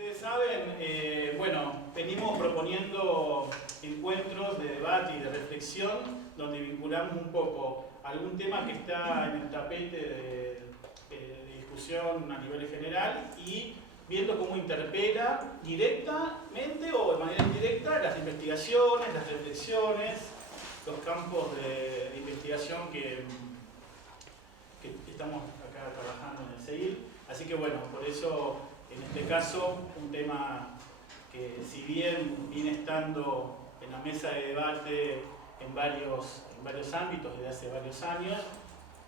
ustedes saben, bueno, venimos proponiendo encuentros de debate y de reflexión donde vinculamos un poco algún tema que está en el tapete de discusión a nivel general y viendo cómo interpela directamente o de manera indirecta las investigaciones, las reflexiones, los campos de investigación que estamos acá trabajando en el CEIL. Así que bueno, por eso en este caso un tema que si bien viene estando en la mesa de debate en varios ámbitos desde hace varios años,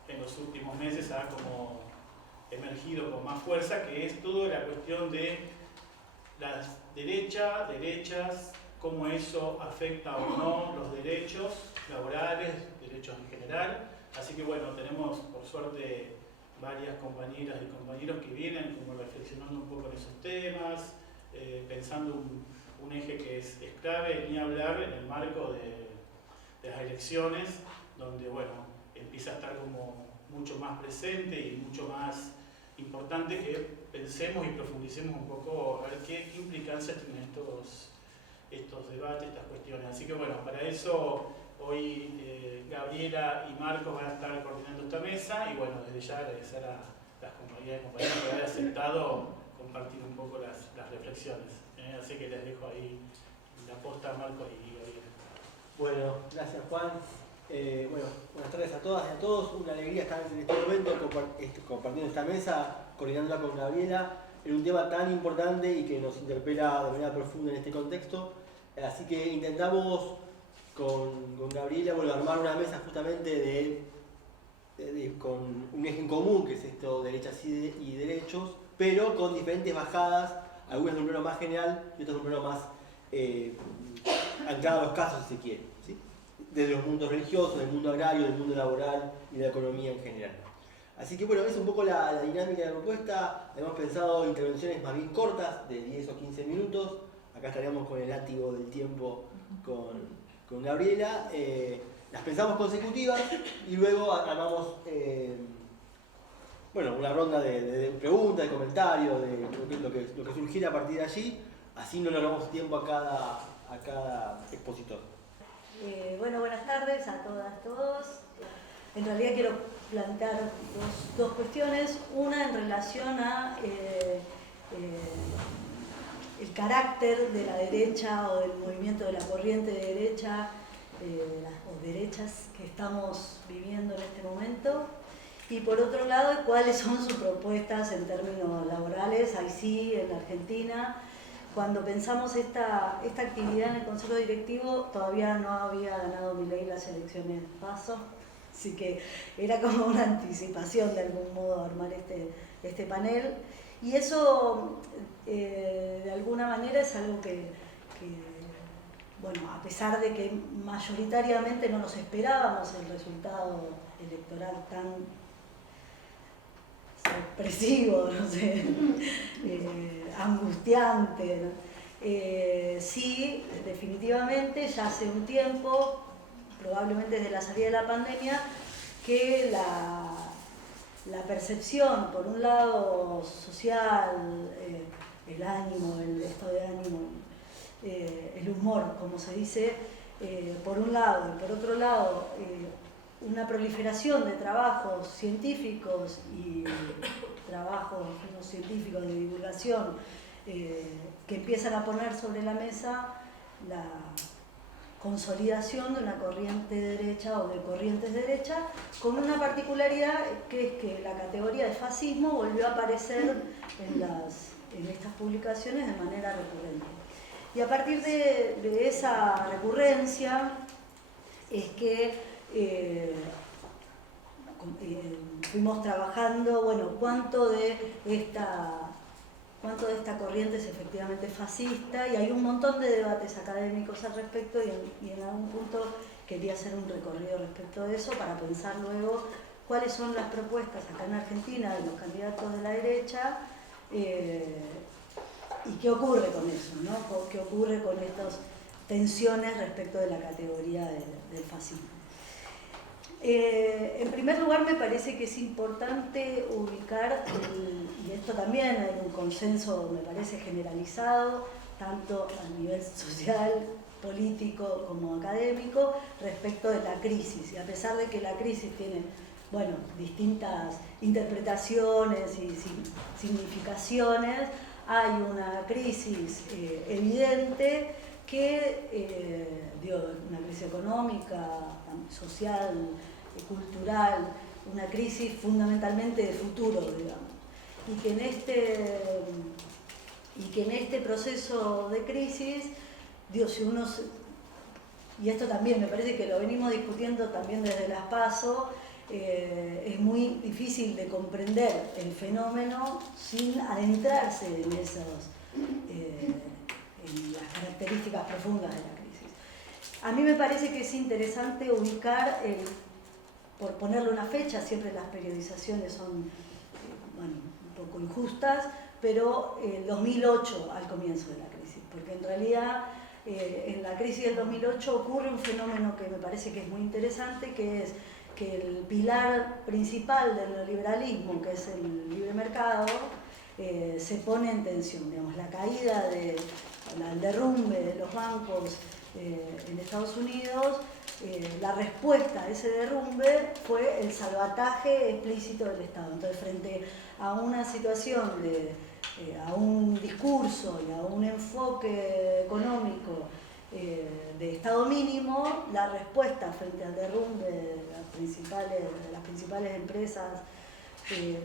en los últimos meses ha como emergido con más fuerza, que es toda la cuestión de las derechas, cómo eso afecta o no los derechos laborales, derechos en general. Así que bueno, tenemos por suerte varias compañeras y compañeros que vienen como reflexionando un poco en esos temas, pensando un eje que es clave, ni hablar en el marco de las elecciones, donde bueno, empieza a estar como mucho más presente y mucho más importante que pensemos y profundicemos un poco a ver qué implicancias tienen estos debates, estas cuestiones. Así que bueno, para eso hoy Gabriela y Marcos van a estar coordinando esta mesa y bueno, desde ya agradecer a las compañeras y compañeros por haber aceptado compartir un poco las reflexiones. Así que les dejo ahí la posta a Marcos y Gabriela. Bueno, gracias Juan. Bueno, buenas tardes a todas y a todos. Una alegría estar en este momento compartiendo esta mesa, coordinándola con Gabriela en un tema tan importante y que nos interpela de manera profunda en este contexto. Así que intentamos con Gabriela armar una mesa justamente con un eje en común, que es esto, derechas y derechos, pero con diferentes bajadas, algunas de un plano más general y otras de un plano más anclado a los casos, si se quiere, ¿sí? Desde los mundos religiosos, del mundo agrario, del mundo laboral y de la economía en general. Así que bueno, es un poco la dinámica de la propuesta. Hemos pensado intervenciones más bien cortas, de 10 o 15 minutos. Acá estaríamos con el látigo del tiempo con Gabriela. Las pensamos consecutivas y luego armamos una ronda de preguntas, de comentarios, de lo que surgiera a partir de allí. Así no le damos tiempo a cada expositor. Bueno, buenas tardes a todas, todos. En realidad quiero plantear dos cuestiones. Una en relación a el carácter de la derecha o del movimiento de la corriente de derecha o derechas que estamos viviendo en este momento. Y por otro lado, cuáles son sus propuestas en términos laborales, ahí sí, en Argentina. Cuando pensamos esta actividad en el Consejo Directivo, todavía no había ganado Milei las elecciones PASO, así que era como una anticipación de algún modo armar este panel. Y eso, de alguna manera, es algo que, bueno, a pesar de que mayoritariamente no nos esperábamos el resultado electoral tan sorpresivo, no sé, angustiante, ¿no? Sí, definitivamente, ya hace un tiempo, probablemente desde la salida de la pandemia, que la percepción, por un lado social, el ánimo, el estado de ánimo, el humor, como se dice, por un lado, y por otro lado, una proliferación de trabajos científicos y trabajos no científicos de divulgación que empiezan a poner sobre la mesa la consolidación de una corriente derecha o de corrientes de derecha, con una particularidad que es que la categoría de fascismo volvió a aparecer en estas publicaciones de manera recurrente. Y a partir de esa recurrencia es que fuimos trabajando, bueno, cuánto de esta corriente es efectivamente fascista, y hay un montón de debates académicos al respecto, y en algún punto quería hacer un recorrido respecto de eso para pensar luego cuáles son las propuestas acá en Argentina de los candidatos de la derecha y qué ocurre con eso, ¿no? ¿Qué ocurre con estas tensiones respecto de la categoría del fascismo? En primer lugar, me parece que es importante ubicar, y esto también hay un consenso, me parece, generalizado, tanto a nivel social, político como académico, respecto de la crisis. Y a pesar de que la crisis tiene, bueno, distintas interpretaciones y significaciones, hay una crisis evidente que, una crisis económica, social, cultural, una crisis fundamentalmente de futuro, digamos, y que en este proceso de crisis, si uno, y esto también me parece que lo venimos discutiendo también desde las PASO, es muy difícil de comprender el fenómeno sin adentrarse en las características profundas de la crisis. A mí me parece que es interesante ubicar, por ponerle una fecha, siempre las periodizaciones son un poco injustas, pero el 2008 al comienzo de la crisis, porque en realidad en la crisis del 2008 ocurre un fenómeno que me parece que es muy interesante, que es que el pilar principal del neoliberalismo, que es el libre mercado, se pone en tensión. Digamos, la caída, el derrumbe de los bancos en Estados Unidos, la respuesta a ese derrumbe fue el salvataje explícito del Estado. Entonces, frente a una situación a un discurso y a un enfoque económico de Estado mínimo, la respuesta frente al derrumbe de las principales empresas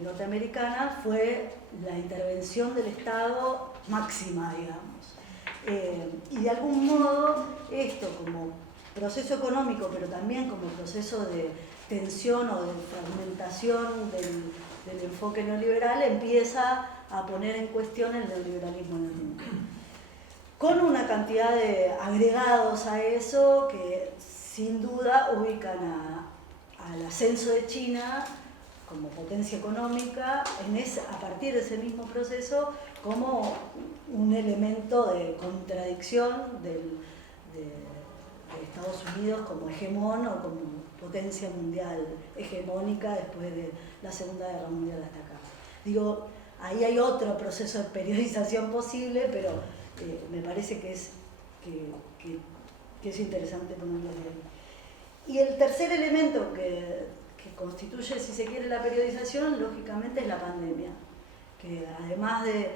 norteamericanas fue la intervención del Estado máxima, digamos. Y de algún modo esto, como proceso económico, pero también como proceso de tensión o de fragmentación del enfoque neoliberal, empieza a poner en cuestión el neoliberalismo en el mundo. Con una cantidad de agregados a eso que sin duda ubican al ascenso de China como potencia económica a partir de ese mismo proceso como un elemento de contradicción de Estados Unidos como hegemón o como potencia mundial hegemónica después de la Segunda Guerra Mundial hasta acá. Digo, ahí hay otro proceso de periodización posible, pero me parece que es interesante ponerlo ahí. Y el tercer elemento que constituye, si se quiere, la periodización, lógicamente es la pandemia, que además de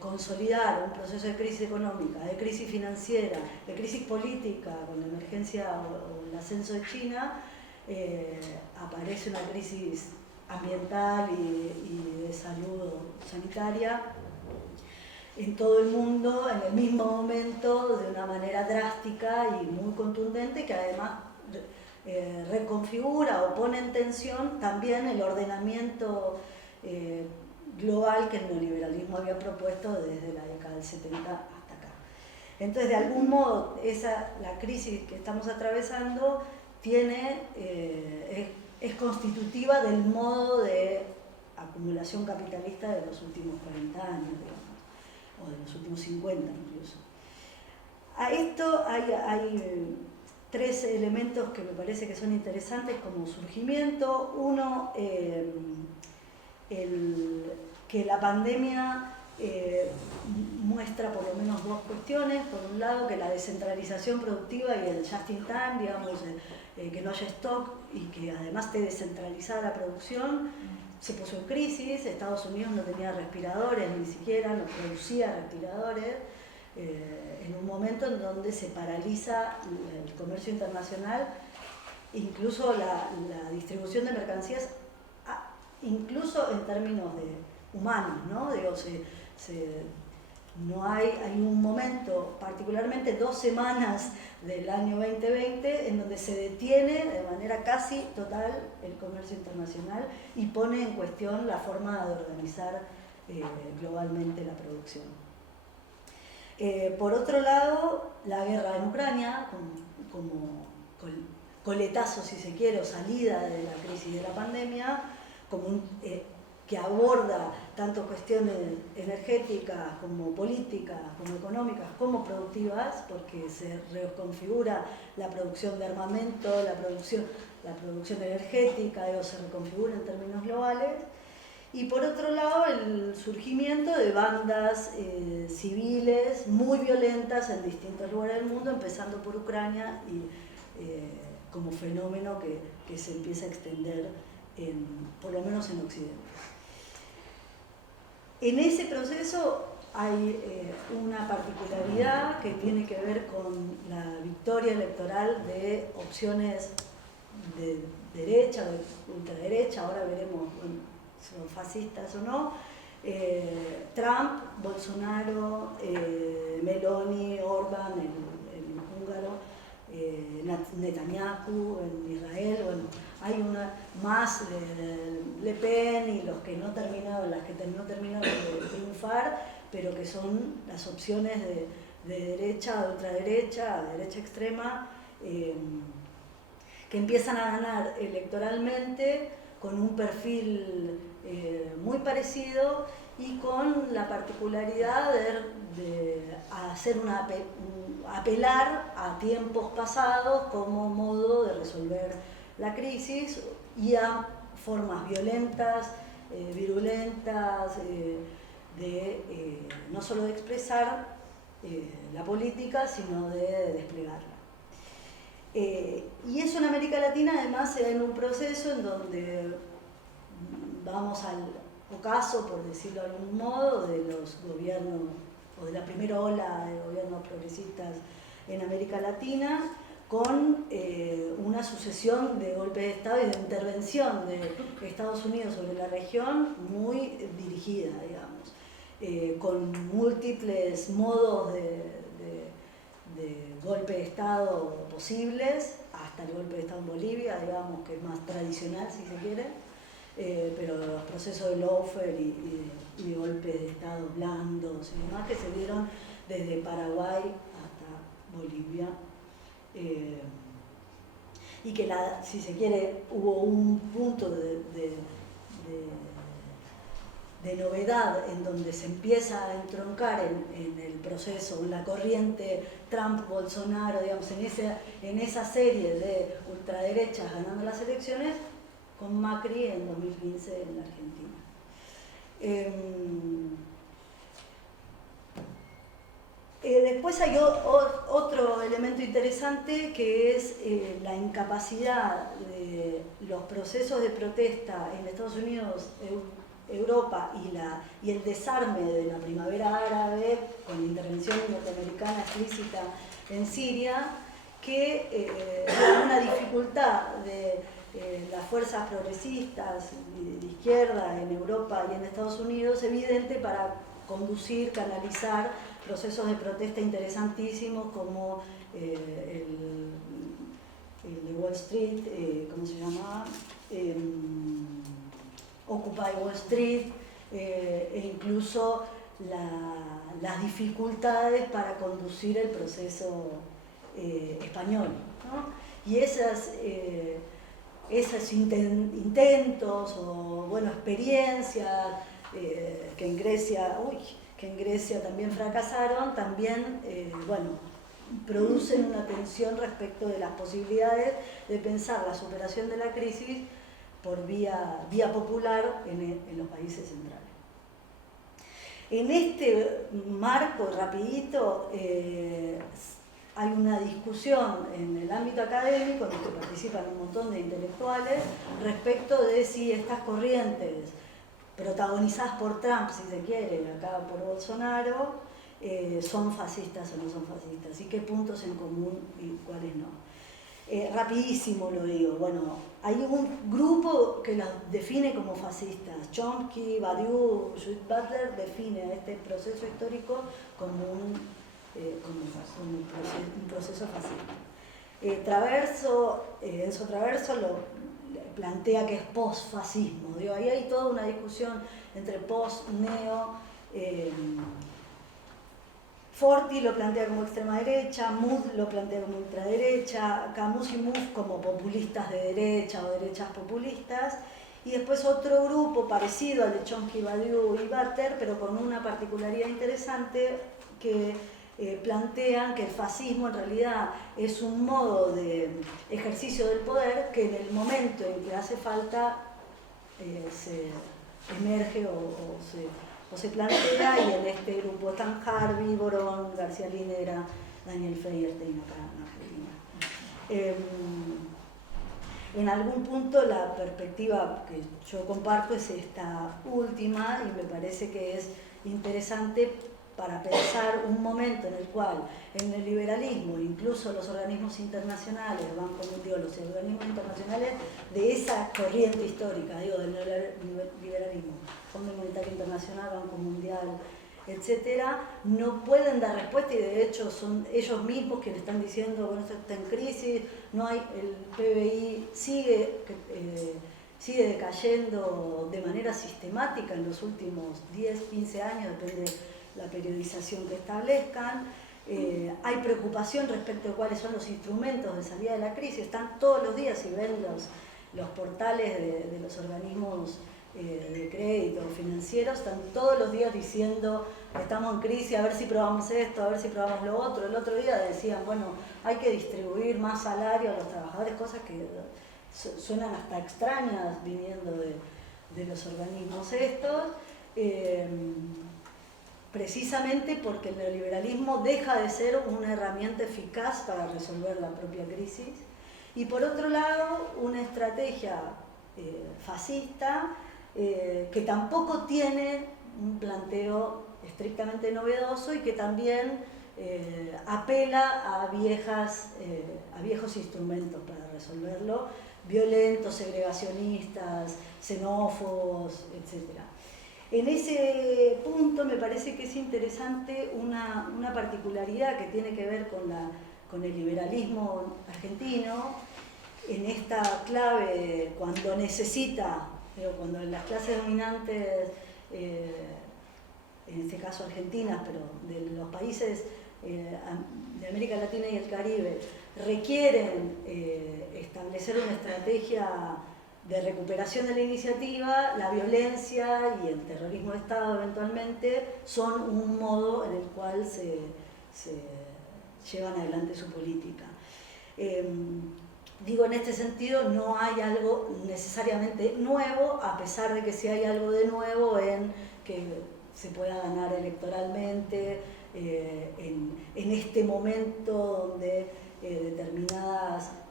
consolidar un proceso de crisis económica, de crisis financiera, de crisis política con la emergencia o el ascenso de China, aparece una crisis ambiental y de salud sanitaria en todo el mundo en el mismo momento, de una manera drástica y muy contundente, que además reconfigura o pone en tensión también el ordenamiento global que el neoliberalismo había propuesto desde la década del 70 hasta acá. Entonces, de algún modo, la crisis que estamos atravesando es constitutiva del modo de acumulación capitalista de los últimos 40 años, digamos, o de los últimos 50 incluso. A esto hay tres elementos que me parece que son interesantes como surgimiento. Uno, que la pandemia muestra por lo menos dos cuestiones. Por un lado, que la descentralización productiva y el just in time, digamos, que no haya stock y que además esté descentralizada la producción, se puso en crisis. Estados Unidos no tenía respiradores, ni siquiera no producía respiradores, en un momento en donde se paraliza el comercio internacional, incluso la distribución de mercancías, incluso en términos humanos, ¿no? Digo, no hay un momento, particularmente 2 semanas del año 2020, en donde se detiene de manera casi total el comercio internacional y pone en cuestión la forma de organizar globalmente la producción. Por otro lado, la guerra en Ucrania, como coletazo, si se quiere, o salida de la crisis de la pandemia, como que aborda tanto cuestiones energéticas como políticas, como económicas, como productivas, porque se reconfigura la producción de armamento, la producción energética, se reconfigura en términos globales. Y por otro lado, el surgimiento de bandas civiles muy violentas en distintos lugares del mundo, empezando por Ucrania y como fenómeno que se empieza a extender, por lo menos en Occidente. En ese proceso hay una particularidad que tiene que ver con la victoria electoral de opciones de derecha, de ultraderecha, ahora veremos si son fascistas o no, Trump, Bolsonaro, Meloni, Orbán, el húngaro, Netanyahu en Israel, bueno, hay una más Le Pen y los que no terminaron, las que no terminaron de triunfar, pero que son las opciones de derecha, de ultraderecha, de derecha extrema, que empiezan a ganar electoralmente con un perfil muy parecido y con la particularidad de hacer apelar a tiempos pasados como modo de resolver la crisis y a formas violentas, virulentas, no solo de expresar la política, sino de desplegarla. Y eso en América Latina además se da en un proceso en donde vamos al ocaso, por decirlo de algún modo, de los gobiernos, o de la primera ola de gobiernos progresistas en América Latina, con una sucesión de golpes de Estado y de intervención de Estados Unidos sobre la región muy dirigida, digamos, con múltiples modos de golpe de Estado posibles, hasta el golpe de Estado en Bolivia, digamos, que es más tradicional si se quiere, pero los procesos de lawfare y golpes de Estado blandos y demás que se dieron desde Paraguay hasta Bolivia, y que, si se quiere, hubo un punto de novedad en donde se empieza a entroncar en el proceso, en la corriente Trump-Bolsonaro, digamos, en esa serie de ultraderechas ganando las elecciones, con Macri en 2015 en la Argentina. Después hay otro elemento interesante que es la incapacidad de los procesos de protesta en Estados Unidos, Europa y el desarme de la primavera árabe con la intervención norteamericana explícita en Siria, que una dificultad de las fuerzas progresistas de izquierda en Europa y en Estados Unidos evidente para conducir, canalizar procesos de protesta interesantísimos como el de Wall Street, ¿cómo se llamaba? Occupy Wall Street, e incluso las dificultades para conducir el proceso español, ¿no? Y esos intentos o bueno, experiencias que en Grecia también fracasaron, también bueno, producen una tensión respecto de las posibilidades de pensar la superación de la crisis por vía popular en los países centrales. En este marco, rapidito, hay una discusión en el ámbito académico en el que participan un montón de intelectuales respecto de si estas corrientes protagonizadas por Trump, si se quiere, acá por Bolsonaro, son fascistas o no son fascistas, y qué puntos en común y cuáles no. Rapidísimo lo digo, bueno, hay un grupo que los define como fascistas. Chomsky, Badiou, Judith Butler define este proceso histórico como un proceso fascista. Enzo Traverso lo plantea que es post-fascismo. Ahí hay toda una discusión entre post, neo. Forti lo plantea como extrema derecha, Mood lo plantea como ultraderecha, Camus y Mouffe como populistas de derecha o derechas populistas, y después otro grupo parecido al de Chomsky, Badiou y Butler, pero con una particularidad interesante que plantean que el fascismo en realidad es un modo de ejercicio del poder que en el momento en que hace falta se emerge o se plantea, y en este grupo están Harvey, Borón, García Linera, Daniel Feuerstein acá en Argentina. En algún punto la perspectiva que yo comparto es esta última, y me parece que es interesante para pensar un momento en el cual en el liberalismo, incluso los organismos internacionales, los organismos internacionales de esa corriente histórica, digo, del neoliberalismo, Fondo Monetario Internacional, Banco Mundial, etcétera, no pueden dar respuesta, y de hecho son ellos mismos quienes están diciendo, bueno, esto está en crisis, no hay, el PBI sigue decayendo de manera sistemática en los últimos 10, 15 años, depende de la periodización que establezcan. Hay preocupación respecto a cuáles son los instrumentos de salida de la crisis. Están todos los días, si ven los portales de los organismos de crédito financieros, están todos los días diciendo estamos en crisis, a ver si probamos esto, a ver si probamos lo otro. El otro día decían, bueno, hay que distribuir más salario a los trabajadores, cosas que suenan hasta extrañas viniendo de los organismos estos. Precisamente porque el neoliberalismo deja de ser una herramienta eficaz para resolver la propia crisis, y por otro lado una estrategia fascista que tampoco tiene un planteo estrictamente novedoso y que también apela a viejos instrumentos para resolverlo, violentos, segregacionistas, xenófobos, etc. En ese punto me parece que es interesante una particularidad que tiene que ver con el liberalismo argentino, en esta clave cuando necesita, pero cuando las clases dominantes, en este caso argentinas, pero de los países de América Latina y el Caribe, requieren establecer una estrategia de recuperación de la iniciativa, la violencia y el terrorismo de Estado eventualmente son un modo en el cual se llevan adelante su política. Digo, en este sentido no hay algo necesariamente nuevo, a pesar de que sí hay algo de nuevo en que se pueda ganar electoralmente en este momento donde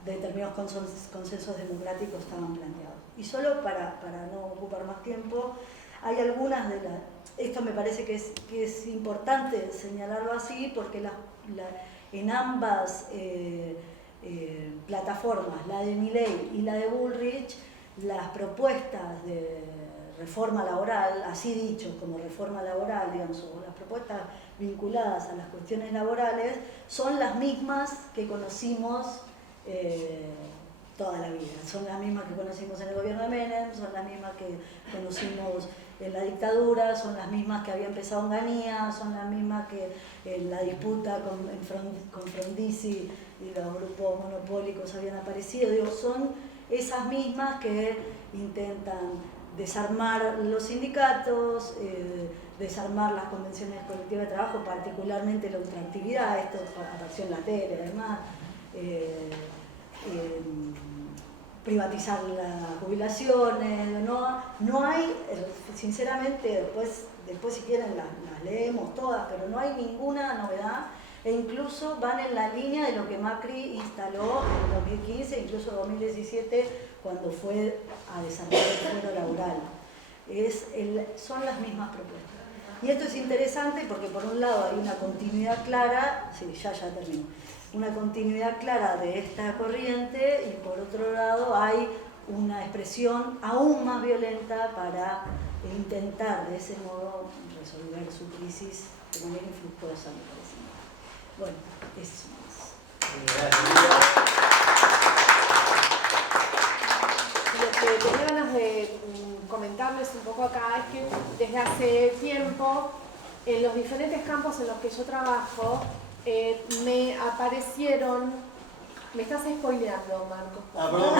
determinados consensos democráticos estaban planteados. Y solo para no ocupar más tiempo, hay algunas de las... Esto me parece que es importante señalarlo así, porque en ambas plataformas, la de Milei y la de Bullrich, las propuestas de reforma laboral, así dicho como reforma laboral, digamos, o las propuestas vinculadas a las cuestiones laborales, son las mismas que conocimos toda la vida. Son las mismas que conocimos en el gobierno de Menem, son las mismas que conocimos en la dictadura, son las mismas que había empezado en Onganía, son las mismas que en la disputa con Frondizi y los grupos monopólicos habían aparecido. Digo, son esas mismas que intentan desarmar los sindicatos, desarmar las convenciones colectivas de trabajo, particularmente la ultraactividad, esto apareció en la tele además, privatizar las jubilaciones, no hay, sinceramente, después si quieren las leemos todas, pero no hay ninguna novedad, e incluso van en la línea de lo que Macri instaló en 2015, incluso 2017, cuando fue a desarrollar el fuero laboral. Son las mismas propuestas. Y esto es interesante porque por un lado hay una continuidad clara, sí, ya termino, una continuidad clara de esta corriente, y por otro lado hay una expresión aún más violenta para intentar de ese modo resolver su crisis de manera infructuosa, me parece. Bueno, eso es. Lo que tenía ganas de comentarles un poco acá es que desde hace tiempo, en los diferentes campos en los que yo trabajo, me aparecieron Me estás spoileando, Marco. Ah, perdón.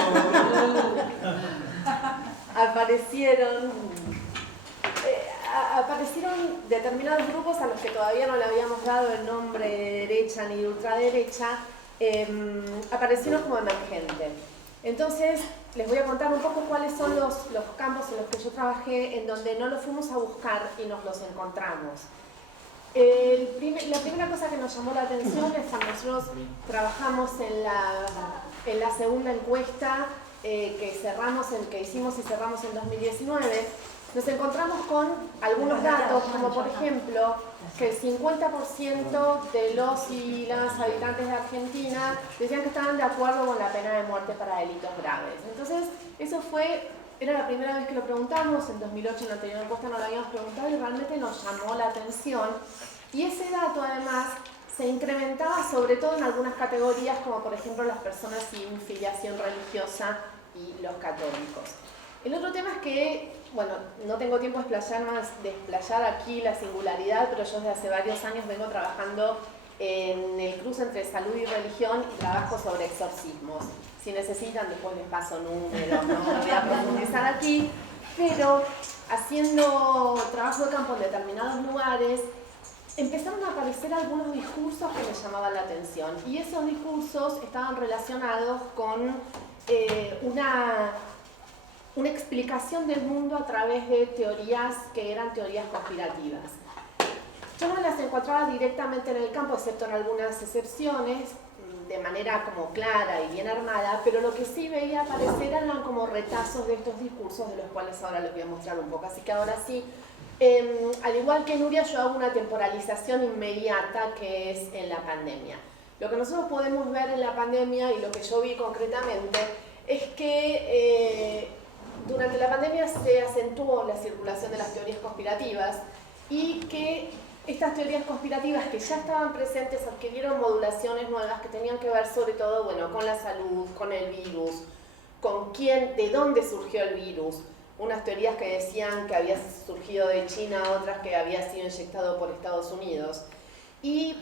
Aparecieron determinados grupos a los que todavía no le habíamos dado el nombre de derecha ni de ultraderecha, aparecieron como emergentes. Entonces, les voy a contar un poco cuáles son los campos en los que yo trabajé, en donde no los fuimos a buscar y nos los encontramos. La primera cosa que nos llamó la atención es cuando nosotros trabajamos en la segunda encuesta que hicimos y cerramos en 2019, nos encontramos con algunos datos, como por ejemplo que el 50% de los y las habitantes de Argentina decían que estaban de acuerdo con la pena de muerte para delitos graves. Entonces, era la primera vez que lo preguntamos, en 2008 en la anterior encuesta no lo habíamos preguntado y realmente nos llamó la atención. Y ese dato además se incrementaba sobre todo en algunas categorías, como por ejemplo las personas sin filiación religiosa y los católicos. El otro tema es que, bueno, no tengo tiempo de explayar aquí la singularidad, pero yo desde hace varios años vengo trabajando en el cruce entre salud y religión y trabajo sobre exorcismos. Si necesitan, después les paso números, no voy a profundizar aquí, pero haciendo trabajo de campo en determinados lugares, empezaron a aparecer algunos discursos que me llamaban la atención. Y esos discursos estaban relacionados con una explicación del mundo a través de teorías que eran teorías conspirativas. Yo no las encontraba directamente en el campo, excepto en algunas excepciones, de manera como clara y bien armada, pero lo que sí veía aparecer eran como retazos de estos discursos, de los cuales ahora les voy a mostrar un poco. Así que ahora sí, al igual que Nuria, yo hago una temporalización inmediata que es en la pandemia. Lo que nosotros podemos ver en la pandemia y lo que yo vi concretamente es que durante la pandemia se acentuó la circulación de las teorías conspirativas y que estas teorías conspirativas que ya estaban presentes adquirieron modulaciones nuevas que tenían que ver sobre todo, bueno, con la salud, con el virus, con de dónde surgió el virus. Unas teorías que decían que había surgido de China, otras que había sido inyectado por Estados Unidos. Y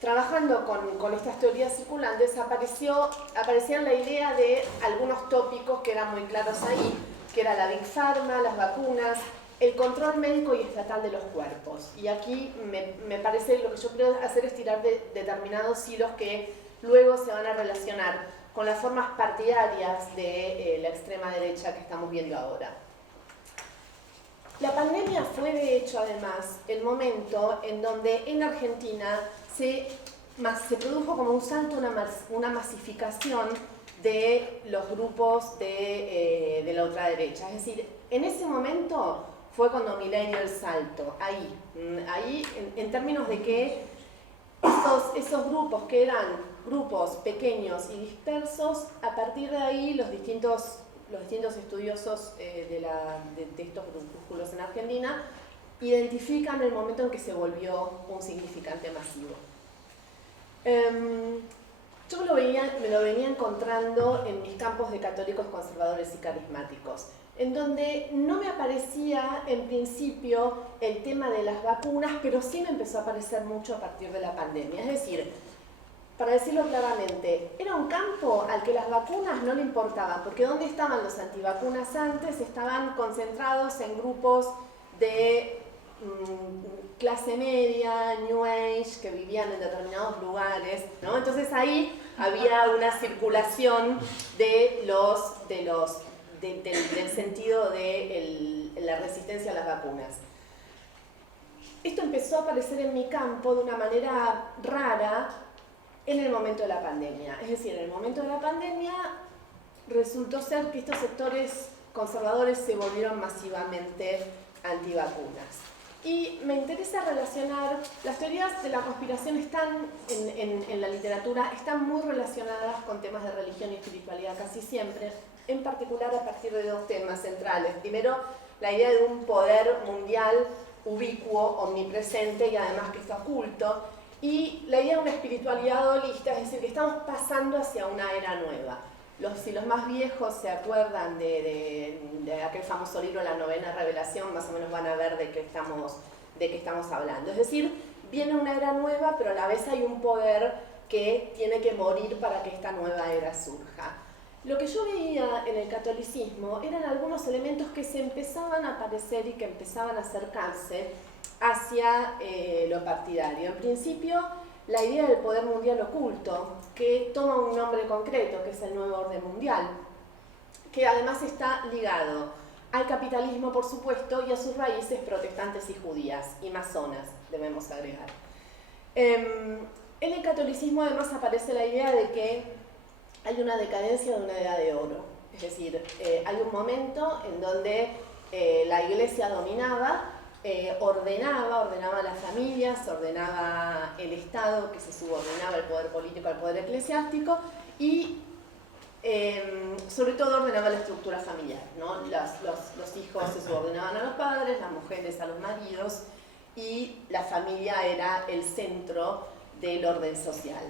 trabajando con estas teorías circulantes aparecían la idea de algunos tópicos que eran muy claros ahí, que era la Big Pharma, las vacunas, el control médico y estatal de los cuerpos. Y aquí me parece lo que yo quiero hacer es tirar de determinados hilos que luego se van a relacionar con las formas partidarias de la extrema derecha que estamos viendo ahora. La pandemia fue de hecho además el momento en donde en Argentina se produjo como un salto, una masificación de los grupos de la ultraderecha. Es decir, en ese momento fue cuando Milei dio el salto, ahí en términos de que esos grupos que eran grupos pequeños y dispersos, a partir de ahí los distintos estudiosos de estos grupúsculos en Argentina identifican el momento en que se volvió un significante masivo. Yo me lo venía encontrando en mis campos de católicos conservadores y carismáticos, en donde no me aparecía en principio el tema de las vacunas, pero sí me empezó a aparecer mucho a partir de la pandemia. Es decir, para decirlo claramente, era un campo al que las vacunas no le importaban, porque ¿dónde estaban los antivacunas antes? Estaban concentrados en grupos de clase media, New Age, que vivían en determinados lugares, ¿no? Entonces ahí había una circulación del sentido de la resistencia a las vacunas. Esto empezó a aparecer en mi campo de una manera rara en el momento de la pandemia. Es decir, en el momento de la pandemia resultó ser que estos sectores conservadores se volvieron masivamente antivacunas. Y me interesa relacionar, las teorías de la conspiración están en la literatura, están muy relacionadas con temas de religión y espiritualidad casi siempre, en particular a partir de dos temas centrales. Primero, la idea de un poder mundial ubicuo, omnipresente y además que está oculto, y la idea de una espiritualidad holista, es decir, que estamos pasando hacia una era nueva. Si los más viejos se acuerdan de aquel famoso libro La Novena Revelación, más o menos van a ver de qué estamos hablando. Es decir, viene una era nueva, pero a la vez hay un poder que tiene que morir para que esta nueva era surja. Lo que yo veía en el catolicismo eran algunos elementos que se empezaban a aparecer y que empezaban a acercarse hacia lo partidario. En principio, la idea del poder mundial oculto, que toma un nombre concreto, que es el nuevo orden mundial, que además está ligado al capitalismo, por supuesto, y a sus raíces protestantes y judías, y masonas, debemos agregar. En el catolicismo además aparece la idea de que hay una decadencia de una edad de oro. Es decir, hay un momento en donde la Iglesia dominaba, ordenaba a las familias, ordenaba el Estado, que se subordinaba al poder político, al poder eclesiástico, y sobre todo ordenaba la estructura familiar, ¿no? Los hijos se subordinaban a los padres, las mujeres a los maridos, y la familia era el centro del orden social.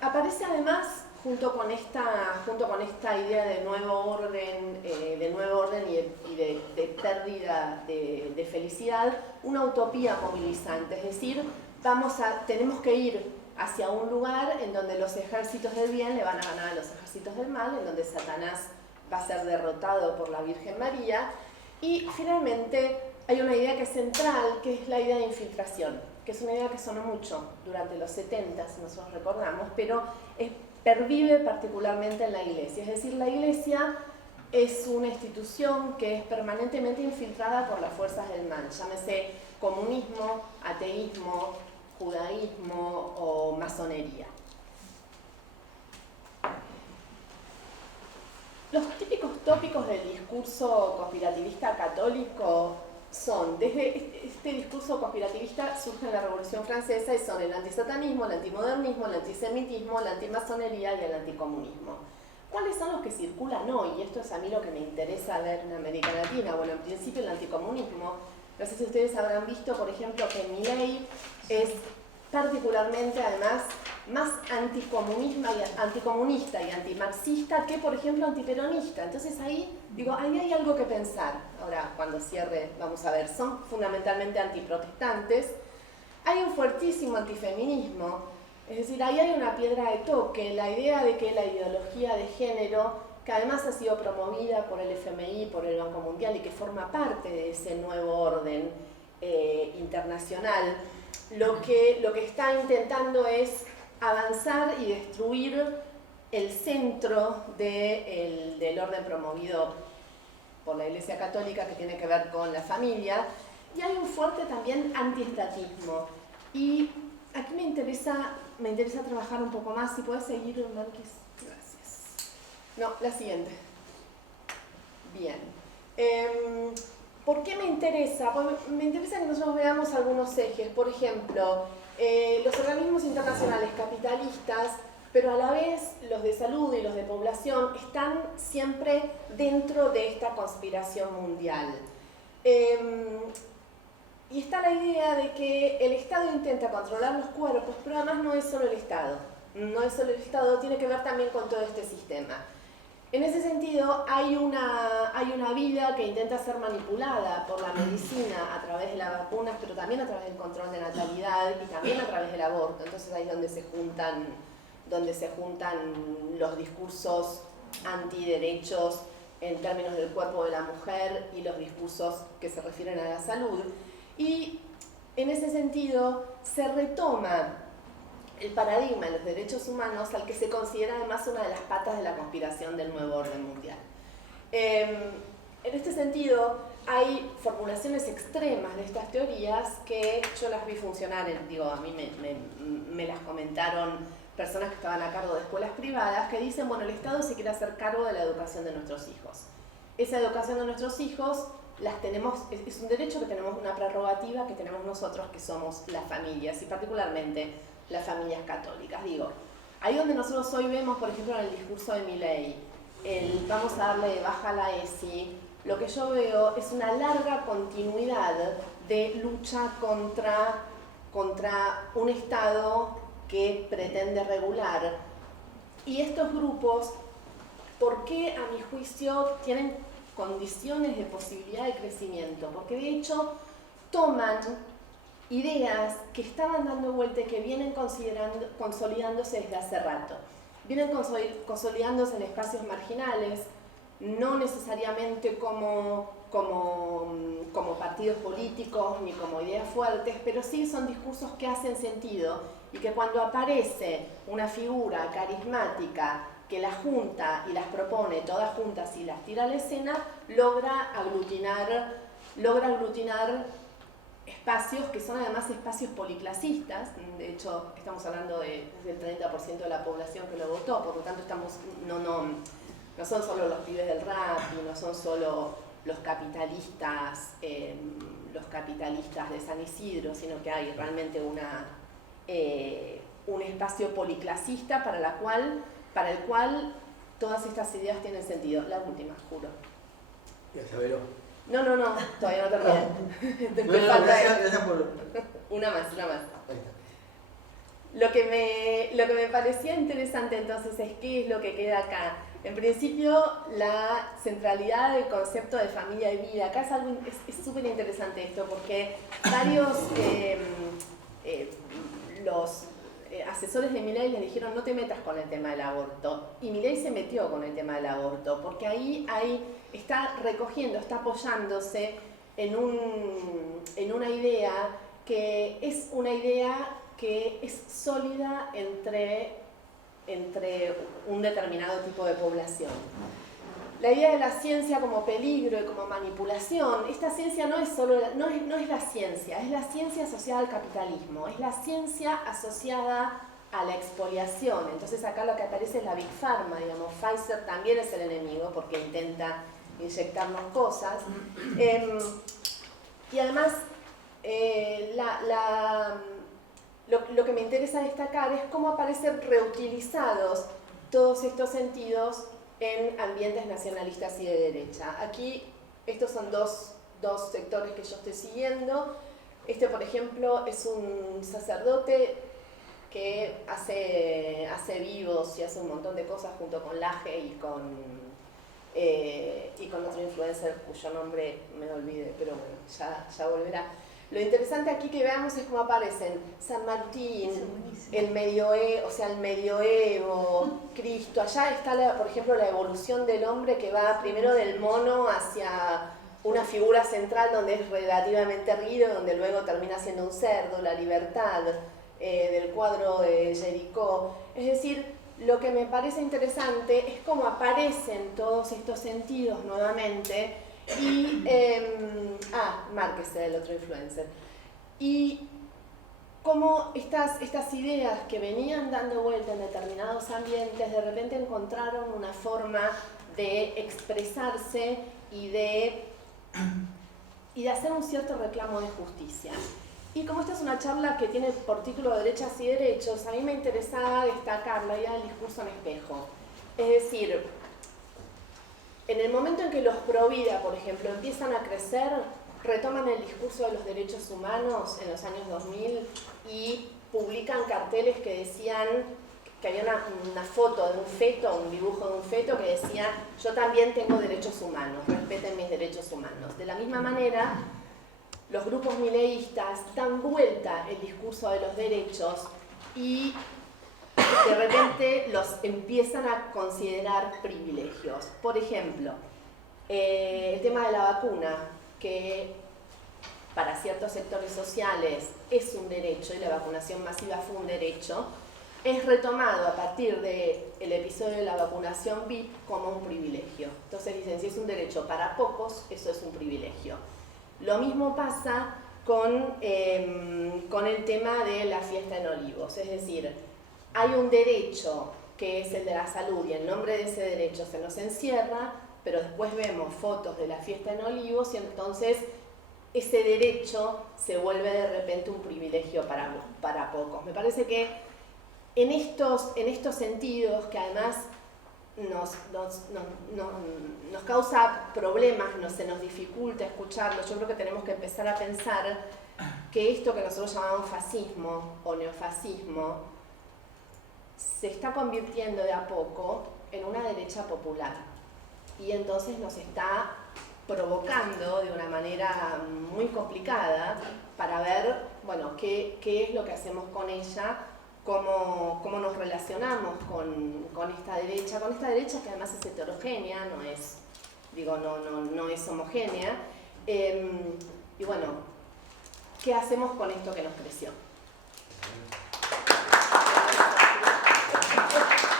Aparece además, junto con esta idea de nuevo orden y de pérdida de felicidad, una utopía movilizante, es decir, tenemos que ir hacia un lugar en donde los ejércitos del bien le van a ganar a los ejércitos del mal, en donde Satanás va a ser derrotado por la Virgen María, y finalmente hay una idea que es central, que es la idea de infiltración, que es una idea que sonó mucho durante los 70, si nosotros recordamos, pero pervive particularmente en la Iglesia. Es decir, la Iglesia es una institución que es permanentemente infiltrada por las fuerzas del mal, llámese comunismo, ateísmo, judaísmo o masonería. Los típicos tópicos del discurso conspirativista católico son, desde este discurso conspirativista surge en la Revolución Francesa y son el antisatanismo, el antimodernismo, el antisemitismo, la antimasonería y el anticomunismo. ¿Cuáles son los que circulan hoy? Y esto es a mí lo que me interesa ver en América Latina. Bueno, en principio el anticomunismo. No sé si ustedes habrán visto, por ejemplo, que Milei es particularmente, además, más anticomunista y antimarxista que, por ejemplo, antiperonista. Entonces ahí hay algo que pensar. Ahora, cuando cierre, vamos a ver, son fundamentalmente antiprotestantes. Hay un fuertísimo antifeminismo, es decir, ahí hay una piedra de toque, la idea de que la ideología de género, que además ha sido promovida por el FMI, por el Banco Mundial y que forma parte de ese nuevo orden internacional, lo que está intentando es avanzar y destruir el centro del orden promovido por la Iglesia Católica, que tiene que ver con la familia, y hay un fuerte también antiestatismo. Y aquí me interesa trabajar un poco más. Si puedes seguir, Marquis. Gracias. No, la siguiente. Bien. ¿Por qué me interesa? Pues me interesa que nosotros veamos algunos ejes. Por ejemplo, los organismos internacionales capitalistas, pero a la vez los de salud y los de población están siempre dentro de esta conspiración mundial. Y está la idea de que el Estado intenta controlar los cuerpos, pero además no es solo el Estado. No es solo el Estado, tiene que ver también con todo este sistema. En ese sentido, hay una vida que intenta ser manipulada por la medicina a través de las vacunas, pero también a través del control de natalidad y también a través del aborto. Entonces ahí es donde se juntan los discursos antiderechos en términos del cuerpo de la mujer y los discursos que se refieren a la salud. Y en ese sentido se retoma el paradigma de los derechos humanos, al que se considera además una de las patas de la conspiración del nuevo orden mundial. En este sentido, hay formulaciones extremas de estas teorías que yo las vi funcionar, a mí me las comentaron personas que estaban a cargo de escuelas privadas, que dicen, bueno, el Estado se quiere hacer cargo de la educación de nuestros hijos. Esa educación de nuestros hijos es un derecho que tenemos, una prerrogativa que tenemos nosotros, que somos las familias, y particularmente las familias católicas. Ahí donde nosotros hoy vemos, por ejemplo, en el discurso de Milei, vamos a darle de baja a la ESI, lo que yo veo es una larga continuidad de lucha contra un Estado que pretende regular. Y estos grupos, ¿por qué a mi juicio tienen condiciones de posibilidad de crecimiento? Porque de hecho toman ideas que estaban dando vuelta y que vienen consolidándose desde hace rato. Vienen consolidándose en espacios marginales, no necesariamente como partidos políticos ni como ideas fuertes, pero sí son discursos que hacen sentido y que cuando aparece una figura carismática que las junta y las propone todas juntas y las tira a la escena, logra aglutinar espacios que son además espacios policlasistas. De hecho, estamos hablando del 30% de la población que lo votó, por lo tanto no son solo los pibes del rap, y no son solo los capitalistas de San Isidro, sino que hay realmente un espacio policlasista para el cual todas estas ideas tienen sentido. La última, juro. Gracias, Vero. No, todavía no terminé. Gracias por... Una más. Ahí está. Lo que me parecía interesante entonces es qué es lo que queda acá. En principio, la centralidad del concepto de familia y vida. Acá es súper interesante esto, porque varios los asesores de Milei le dijeron no te metas con el tema del aborto. Y Milei se metió con el tema del aborto, porque ahí está recogiendo, está apoyándose en una idea que es una idea que es sólida entre un determinado tipo de población. La idea de la ciencia como peligro y como manipulación, esta ciencia no es la ciencia, es la ciencia asociada al capitalismo, es la ciencia asociada a la expoliación. Entonces acá lo que aparece es la Big Pharma, digamos, Pfizer también es el enemigo porque intenta inyectarnos cosas. Y además, lo que me interesa destacar es cómo aparecen reutilizados todos estos sentidos en ambientes nacionalistas y de derecha. Aquí, estos son dos sectores que yo estoy siguiendo. Este, por ejemplo, es un sacerdote que hace vivos y hace un montón de cosas junto con Laje y con otro influencer cuyo nombre me olvidé, pero bueno, ya volverá. Lo interesante aquí que veamos es cómo aparecen San Martín, el medioevo, Cristo. Allá está, por ejemplo, la evolución del hombre que va primero del mono hacia una figura central donde es relativamente erguido, donde luego termina siendo un cerdo, la libertad del cuadro de Jericó. Es decir, lo que me parece interesante es cómo aparecen todos estos sentidos nuevamente. Y Márquez era el otro influencer. Y cómo estas ideas que venían dando vuelta en determinados ambientes de repente encontraron una forma de expresarse y de hacer un cierto reclamo de justicia. Y como esta es una charla que tiene por título Derechas y Derechos, a mí me interesaba destacar la idea del discurso en espejo. Es decir, en el momento en que los pro-vida, por ejemplo, empiezan a crecer, retoman el discurso de los derechos humanos en los años 2000 y publican carteles que decían que había una foto de un feto, un dibujo de un feto que decía yo también tengo derechos humanos, respeten mis derechos humanos. De la misma manera, los grupos mileístas dan vuelta el discurso de los derechos y de repente los empiezan a considerar privilegios. Por ejemplo, el tema de la vacuna, que para ciertos sectores sociales es un derecho y la vacunación masiva fue un derecho, es retomado a partir del episodio de la vacunación VIP como un privilegio. Entonces dicen, si es un derecho para pocos, eso es un privilegio. Lo mismo pasa con el tema de la fiesta en Olivos, es decir, hay un derecho que es el de la salud y en nombre de ese derecho se nos encierra, pero después vemos fotos de la fiesta en Olivos y entonces ese derecho se vuelve de repente un privilegio para pocos. Me parece que en estos sentidos que además nos causa problemas, se nos dificulta escucharlo, yo creo que tenemos que empezar a pensar que esto que nosotros llamamos fascismo o neofascismo se está convirtiendo de a poco en una derecha popular y entonces nos está provocando de una manera muy complicada para ver bueno, qué es lo que hacemos con ella, cómo nos relacionamos con esta derecha que además es heterogénea, no es homogénea, y bueno, ¿qué hacemos con esto que nos creció?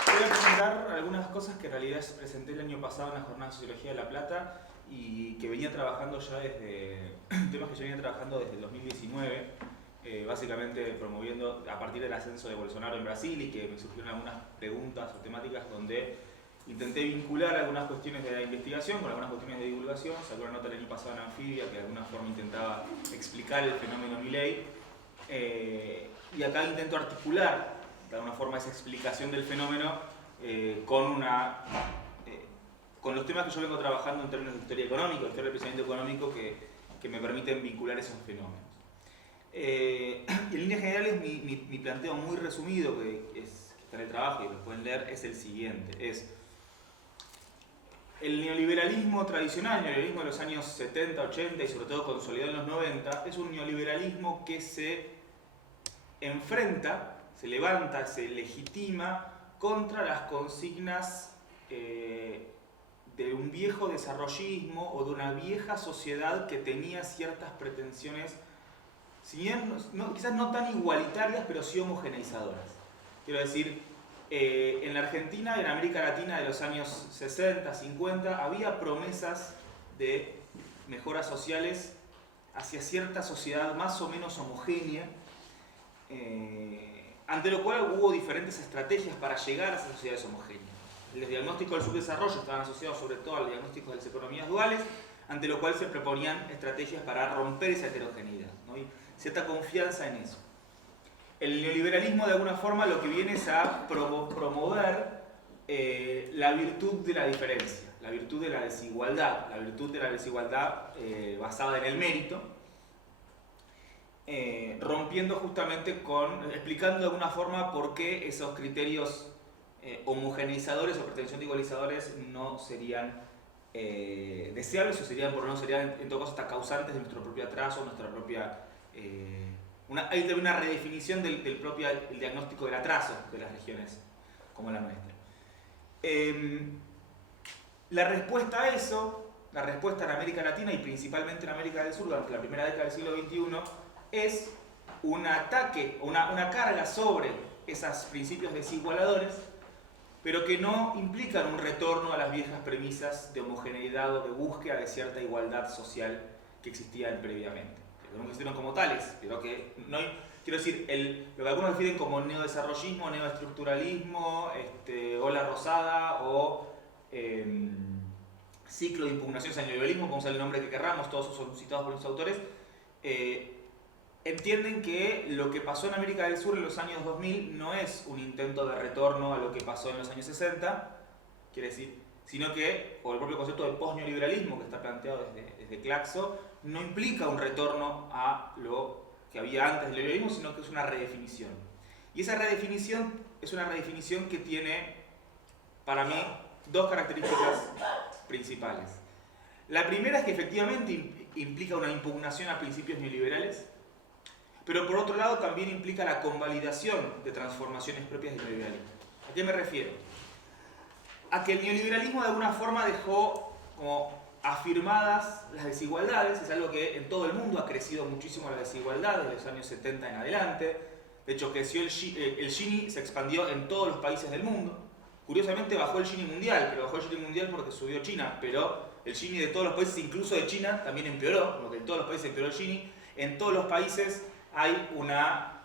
Voy a presentar algunas cosas que en realidad presenté el año pasado en la Jornada de Sociología de La Plata y que venía trabajando ya desde temas que yo venía trabajando desde el 2019, básicamente promoviendo a partir del ascenso de Bolsonaro en Brasil, y que me surgieron algunas preguntas o temáticas donde intenté vincular algunas cuestiones de la investigación con algunas cuestiones de divulgación. Salió una nota el año pasado en Anfibia que de alguna forma intentaba explicar el fenómeno Milei, y acá intento articular de alguna forma esa explicación del fenómeno con los temas que yo vengo trabajando en términos de historia económica, de historia del pensamiento económico, que me permiten vincular esos fenómenos. Y en líneas generales mi planteo muy resumido, que está en el trabajo y lo pueden leer, es el siguiente. El neoliberalismo tradicional, el neoliberalismo de los años 70, 80 y sobre todo consolidado en los 90, es un neoliberalismo que se enfrenta, se levanta, se legitima contra las consignas de un viejo desarrollismo o de una vieja sociedad que tenía ciertas pretensiones, si bien quizás no tan igualitarias, pero sí homogeneizadoras. Quiero decir, en la Argentina y en América Latina de los años 60, 50, había promesas de mejoras sociales hacia cierta sociedad más o menos homogénea, ante lo cual hubo diferentes estrategias para llegar a esas sociedades homogéneas. Los diagnósticos del subdesarrollo estaban asociados sobre todo al diagnóstico de las economías duales, ante lo cual se proponían estrategias para romper esa heterogeneidad, ¿no? Y cierta confianza en eso. El neoliberalismo de alguna forma lo que viene es a promover la virtud de la diferencia, la virtud de la desigualdad basada en el mérito, rompiendo justamente explicando de alguna forma por qué esos criterios homogeneizadores o pretensión de igualizadores no serían deseables, o serían, por lo menos serían en todo caso hasta causantes de nuestro propio atraso, nuestra propia... hay también una redefinición del propio el diagnóstico del atraso de las regiones como la nuestra. La respuesta a eso, la respuesta en América Latina y principalmente en América del Sur durante la primera década del siglo XXI es un ataque, una carga sobre esos principios desigualadores, pero que no implican un retorno a las viejas premisas de homogeneidad o de búsqueda de cierta igualdad social que existían previamente. Que no existieron como tales, pero que no hay, quiero decir, lo que algunos definen como neodesarrollismo, neoestructuralismo, ola rosada o ciclo de impugnaciones al neoliberalismo, podemos usar el nombre que querramos, todos son citados por los autores, entienden que lo que pasó en América del Sur en los años 2000 no es un intento de retorno a lo que pasó en los años 60, quiere decir, sino que, o el propio concepto de post-neoliberalismo que está planteado desde Claxo, no implica un retorno a lo que había antes del neoliberalismo, sino que es una redefinición. Y esa redefinición es una redefinición que tiene, para mí, dos características principales. La primera es que efectivamente implica una impugnación a principios neoliberales, pero por otro lado también implica la convalidación de transformaciones propias del neoliberalismo. ¿A qué me refiero? A que el neoliberalismo de alguna forma dejó como afirmadas las desigualdades, es algo que en todo el mundo ha crecido muchísimo la desigualdad desde los años 70 en adelante. De hecho, creció el Gini se expandió en todos los países del mundo. Curiosamente bajó el Gini mundial, pero bajó el Gini mundial porque subió China, pero el Gini de todos los países, incluso de China, también empeoró, porque en todos los países empeoró el Gini. En todos los países hay una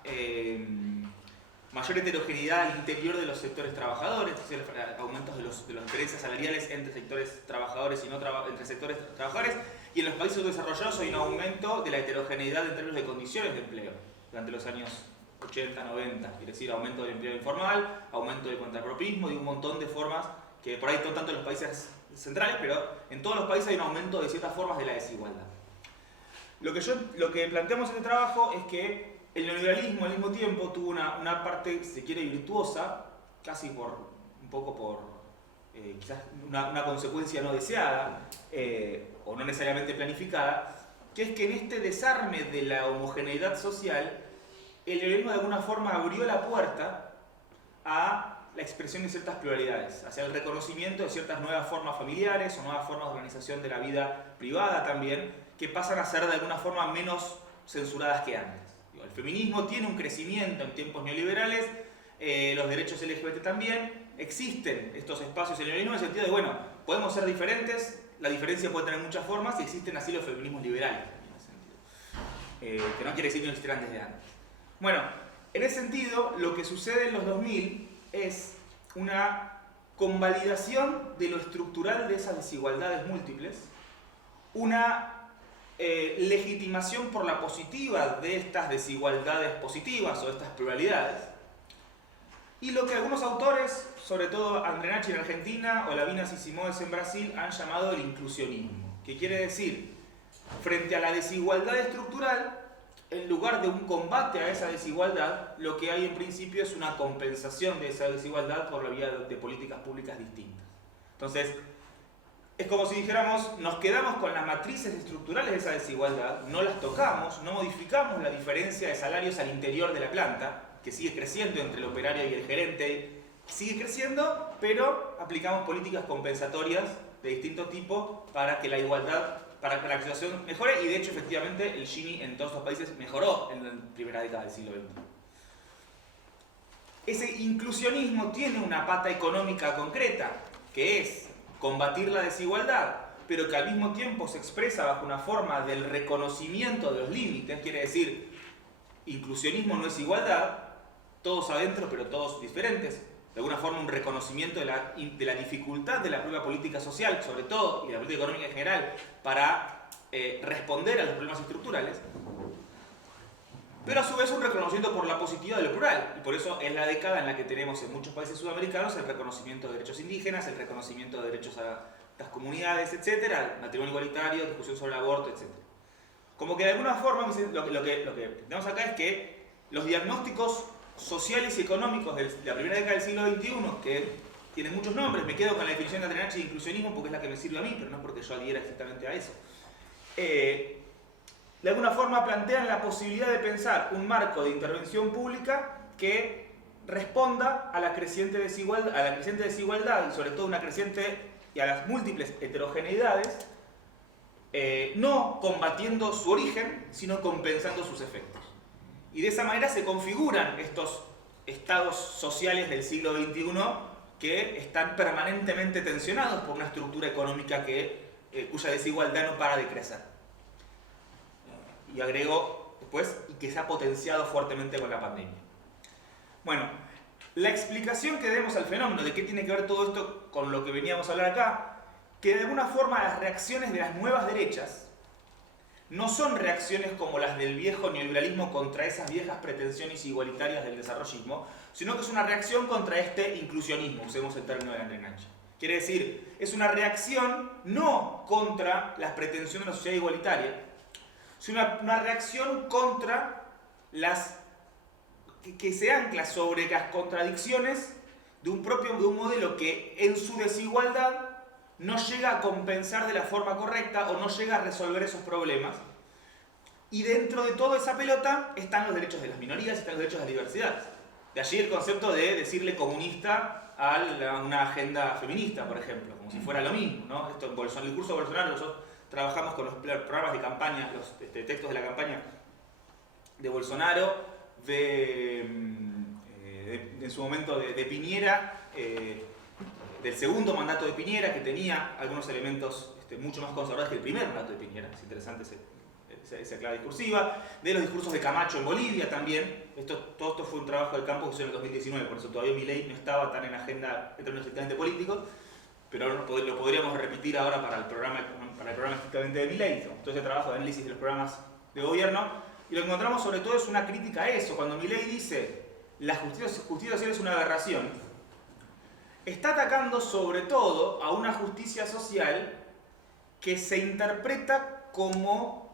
mayor heterogeneidad al interior de los sectores trabajadores, es decir, aumentos de las diferencias salariales entre sectores trabajadores y no entre sectores trabajadores, y en los países desarrollados hay un aumento de la heterogeneidad en términos de condiciones de empleo durante los años 80, 90, es decir, aumento del empleo informal, aumento del contrapropismo y un montón de formas que por ahí no tanto en los países centrales, pero en todos los países hay un aumento de ciertas formas de la desigualdad. Lo que planteamos en este trabajo es que el neoliberalismo al mismo tiempo tuvo una parte, si se quiere, virtuosa, casi un poco por quizás una consecuencia no deseada o no necesariamente planificada, que es que en este desarme de la homogeneidad social, el neoliberalismo de alguna forma abrió la puerta a la expresión de ciertas pluralidades, hacia el reconocimiento de ciertas nuevas formas familiares o nuevas formas de organización de la vida privada también, que pasan a ser de alguna forma menos censuradas que antes. El feminismo tiene un crecimiento en tiempos neoliberales, los derechos LGBT también, existen estos espacios en el neoliberalismo en el sentido de, bueno, podemos ser diferentes, la diferencia puede tener muchas formas y existen así los feminismos liberales también en ese sentido, que no quiere decir que no existieran desde antes. Bueno, en ese sentido, lo que sucede en los 2000 es una convalidación de lo estructural de esas desigualdades múltiples, una legitimación por la positiva de estas desigualdades positivas o estas pluralidades, y lo que algunos autores, sobre todo Andrenachi en Argentina o Lavinas y Simoes en Brasil, han llamado el inclusionismo, que quiere decir, frente a la desigualdad estructural, en lugar de un combate a esa desigualdad, lo que hay en principio es una compensación de esa desigualdad por la vía de políticas públicas distintas. Entonces, es como si dijéramos, nos quedamos con las matrices estructurales de esa desigualdad, no las tocamos, no modificamos la diferencia de salarios al interior de la planta, que sigue creciendo entre el operario y el gerente, sigue creciendo, pero aplicamos políticas compensatorias de distinto tipo para que la igualdad, para que la situación mejore, y de hecho efectivamente el Gini en todos los países mejoró en la primera década del siglo XX. Ese inclusionismo tiene una pata económica concreta, que es combatir la desigualdad, pero que al mismo tiempo se expresa bajo una forma del reconocimiento de los límites, quiere decir, inclusionismo no es igualdad, todos adentro pero todos diferentes, de alguna forma un reconocimiento de la dificultad de la propia política social, sobre todo, y de la política económica en general, para responder a los problemas estructurales, pero a su vez un reconocimiento por la positiva de lo plural, y por eso es la década en la que tenemos en muchos países sudamericanos el reconocimiento de derechos indígenas, el reconocimiento de derechos a las comunidades, etc., matrimonio igualitario, discusión sobre el aborto, etc. Como que de alguna forma lo que tenemos acá es que los diagnósticos sociales y económicos de la primera década del siglo XXI, que tienen muchos nombres, me quedo con la definición de Andrenachi de inclusionismo porque es la que me sirve a mí, pero no porque yo adhiera exactamente a eso. De alguna forma plantean la posibilidad de pensar un marco de intervención pública que responda a la creciente desigualdad y sobre todo una creciente y a las múltiples heterogeneidades, no combatiendo su origen, sino compensando sus efectos. Y de esa manera se configuran estos estados sociales del siglo XXI que están permanentemente tensionados por una estructura económica cuya desigualdad no para de crecer. Y agrego después, y que se ha potenciado fuertemente con la pandemia. Bueno, la explicación que demos al fenómeno de qué tiene que ver todo esto con lo que veníamos a hablar acá, que de alguna forma las reacciones de las nuevas derechas no son reacciones como las del viejo neoliberalismo contra esas viejas pretensiones igualitarias del desarrollismo, sino que es una reacción contra este inclusionismo, usemos el término de Andrenachi. Quiere decir, es una reacción no contra las pretensiones de una sociedad igualitaria, sino una reacción contra que se ancla sobre las contradicciones de un modelo que en su desigualdad no llega a compensar de la forma correcta o no llega a resolver esos problemas. Y dentro de toda esa pelota están los derechos de las minorías y están los derechos de la diversidad. De allí el concepto de decirle comunista a una agenda feminista, por ejemplo, como si fuera lo mismo, ¿no? Esto, en el discurso de Bolsonaro nosotros trabajamos con los programas de campaña, los textos de la campaña de Bolsonaro, en su momento de Piñera, del segundo mandato de Piñera, que tenía algunos elementos mucho más conservadores que el primer mandato de Piñera. Es interesante esa clave discursiva. De los discursos de Camacho en Bolivia también. Todo esto fue un trabajo de campo que se hizo en el 2019, por eso todavía Milei no estaba tan en agenda en términos estrictamente políticos, pero lo podríamos repetir ahora para el programa estrictamente de Milei. Todo ese trabajo de análisis de los programas de gobierno. Y lo que encontramos sobre todo es una crítica a eso. Cuando Milei dice la justicia social es una aberración, está atacando sobre todo a una justicia social que se interpreta como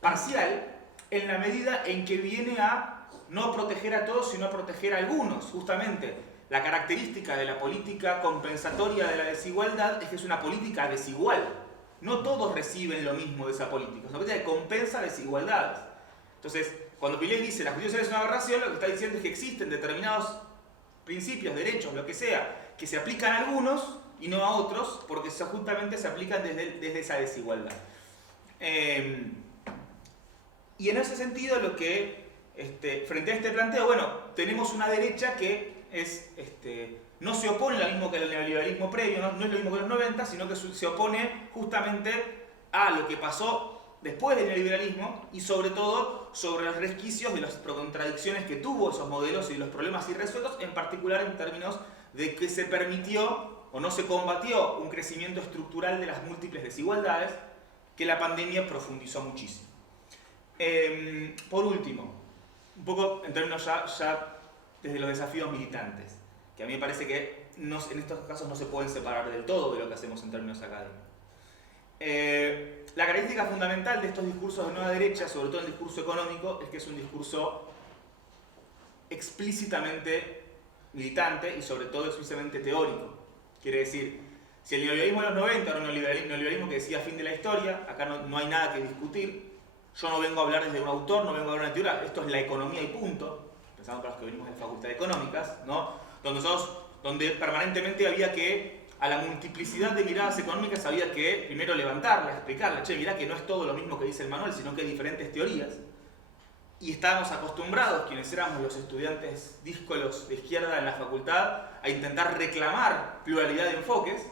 parcial en la medida en que viene a no proteger a todos, sino a proteger a algunos. Justamente, la característica de la política compensatoria de la desigualdad es que es una política desigual. no todos reciben lo mismo de esa política. Es una política que compensa desigualdades. Entonces, cuando Milei dice la justicia social es una aberración, lo que está diciendo es que existen determinados principios, derechos, lo que sea, que se aplican a algunos y no a otros, porque justamente se aplican desde esa desigualdad. Y en ese sentido, lo que frente a este planteo, bueno, tenemos una derecha que no se opone lo mismo que el neoliberalismo previo, no es lo mismo que los 90, sino que se opone justamente a lo que pasó después del neoliberalismo y sobre todo sobre los resquicios de las contradicciones que tuvo esos modelos y los problemas irresueltos, en particular en términos de que se permitió o no se combatió un crecimiento estructural de las múltiples desigualdades que la pandemia profundizó muchísimo. Por último, un poco en términos ya desde los desafíos militantes, que a mí me parece que en estos casos no se pueden separar del todo de lo que hacemos en términos académicos. La característica fundamental de estos discursos de nueva derecha, sobre todo el discurso económico, es que es un discurso explícitamente militante y sobre todo explícitamente teórico. Quiere decir, si el neoliberalismo de los 90 era un neoliberalismo que decía fin de la historia, acá no hay nada que discutir, yo no vengo a hablar desde un autor, no vengo a hablar de una teoría, esto es la economía y punto, pensando para los que venimos de la Facultad de Económicas, ¿no? Donde permanentemente había que, a la multiplicidad de miradas económicas, había que primero levantarla, explicarla, che, mirá que no es todo lo mismo que dice el manual, sino que hay diferentes teorías. Y estábamos acostumbrados, quienes éramos los estudiantes díscolos de izquierda en la facultad, a intentar reclamar pluralidad de enfoques,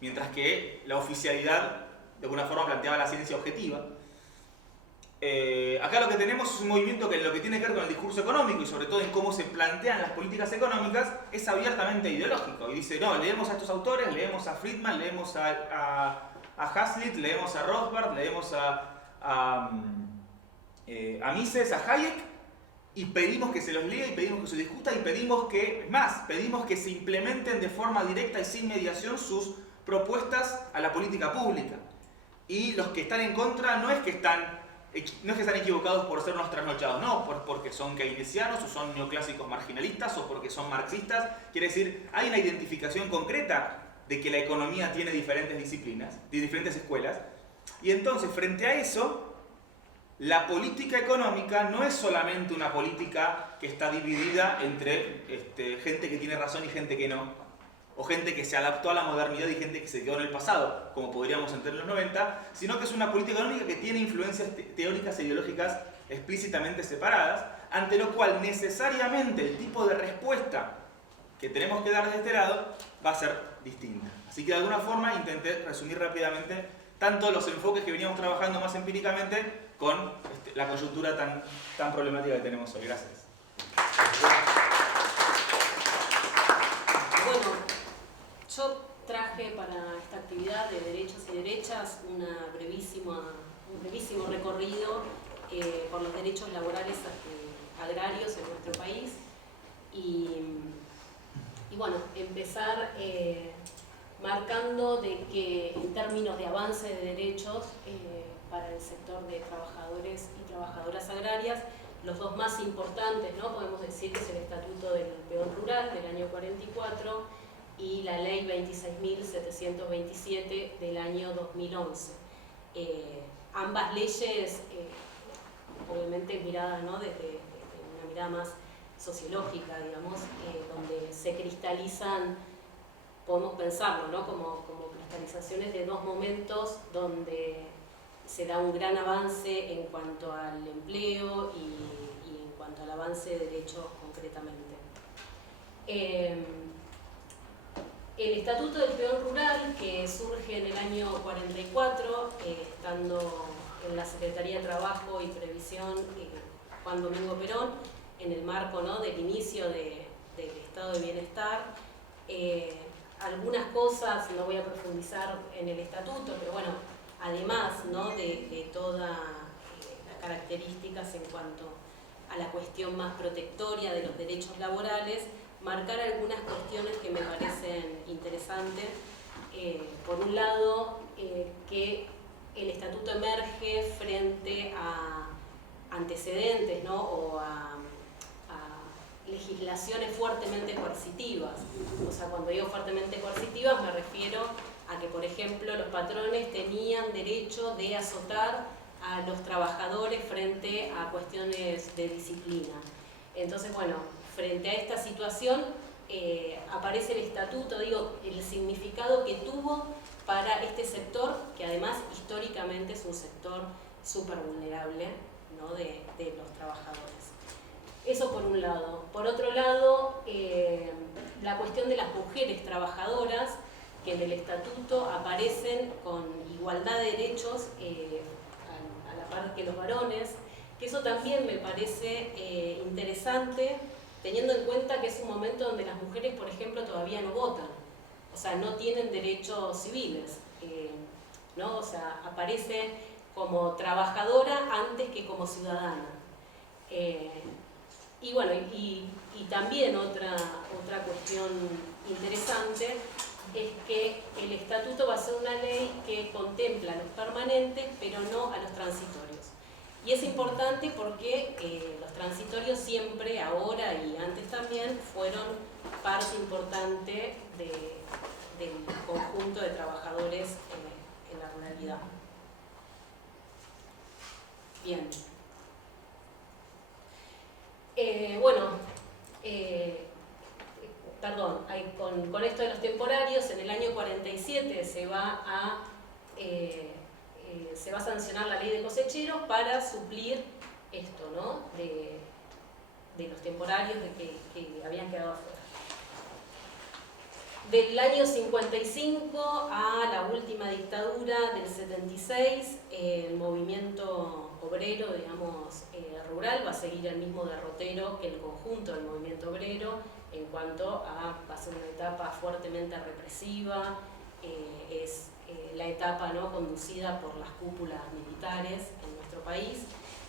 mientras que la oficialidad de alguna forma planteaba la ciencia objetiva. Acá lo que tenemos es un movimiento que en lo que tiene que ver con el discurso económico y sobre todo en cómo se plantean las políticas económicas es abiertamente ideológico y dice, no, leemos a estos autores, leemos a Friedman, leemos a Hazlitt, leemos a Rothbard, leemos a Mises, a Hayek y pedimos que se los lea y pedimos que se discuta y pedimos que se implementen de forma directa y sin mediación sus propuestas a la política pública. Y los que están en contra no es que están equivocados por ser unos trasnochados, no, porque son keynesianos o son neoclásicos marginalistas o porque son marxistas. Quiere decir, hay una identificación concreta de que la economía tiene diferentes disciplinas, de diferentes escuelas, y entonces frente a eso, la política económica no es solamente una política que está dividida entre gente que tiene razón y gente que no, o gente que se adaptó a la modernidad y gente que se quedó en el pasado, como podríamos entender en los 90, sino que es una política económica que tiene influencias teóricas e ideológicas explícitamente separadas, ante lo cual necesariamente el tipo de respuesta que tenemos que dar de este lado va a ser distinta. Así que de alguna forma intenté resumir rápidamente tanto los enfoques que veníamos trabajando más empíricamente con la coyuntura tan problemática que tenemos hoy. Gracias. Bueno, yo traje para esta actividad de derechos y derechas un brevísimo recorrido por los derechos laborales agrarios en nuestro país y bueno, empezar marcando de que en términos de avance de derechos para el sector de trabajadores y trabajadoras agrarias, los dos más importantes, ¿no? Podemos decir que es el Estatuto del Peón Rural del año 44 y la Ley 26.727 del año 2011. Ambas leyes, obviamente miradas, ¿no? desde una mirada más sociológica, digamos, donde se cristalizan, podemos pensarlo, ¿no? como cristalizaciones de dos momentos donde se da un gran avance en cuanto al empleo y en cuanto al avance de derechos concretamente. El Estatuto del Peón Rural, que surge en el año 44, estando en la Secretaría de Trabajo y Previsión Juan Domingo Perón, en el marco, ¿no? del inicio del estado de bienestar. Algunas cosas, no voy a profundizar en el estatuto, pero bueno, además, ¿no? de todas las características en cuanto a la cuestión más protectoria de los derechos laborales, marcar algunas cuestiones que me parecen interesantes. Por un lado, que el estatuto emerge frente a antecedentes, ¿no? o a legislaciones fuertemente coercitivas. O sea, cuando digo fuertemente coercitivas me refiero a que, por ejemplo, los patrones tenían derecho de azotar a los trabajadores frente a cuestiones de disciplina. Entonces, bueno, frente a esta situación aparece el estatuto, digo, el significado que tuvo para este sector, que además históricamente es un sector súper vulnerable, ¿no?, de los trabajadores. Eso por un lado. Por otro lado, la cuestión de las mujeres trabajadoras, que en el estatuto aparecen con igualdad de derechos a la par que los varones, que eso también me parece interesante, teniendo en cuenta que es un momento donde las mujeres, por ejemplo, todavía no votan, o sea, no tienen derechos civiles, ¿no? O sea, aparece como trabajadora antes que como ciudadana. Y bueno, y también otra cuestión interesante es que el estatuto va a ser una ley que contempla a los permanentes, pero no a los transitorios. Y es importante porque los transitorios siempre, ahora y antes también, fueron parte importante del conjunto de trabajadores en la ruralidad. Bien. Con esto de los temporarios, en el año 47 se va a sancionar la ley de cosecheros para suplir esto, ¿no?, de los temporarios que habían quedado afuera. Del año 55 a la última dictadura del 76, el movimiento obrero, digamos, rural va a seguir el mismo derrotero que el conjunto del movimiento obrero, en cuanto a va a ser una etapa fuertemente represiva, es la etapa, ¿no?, conducida por las cúpulas militares en nuestro país,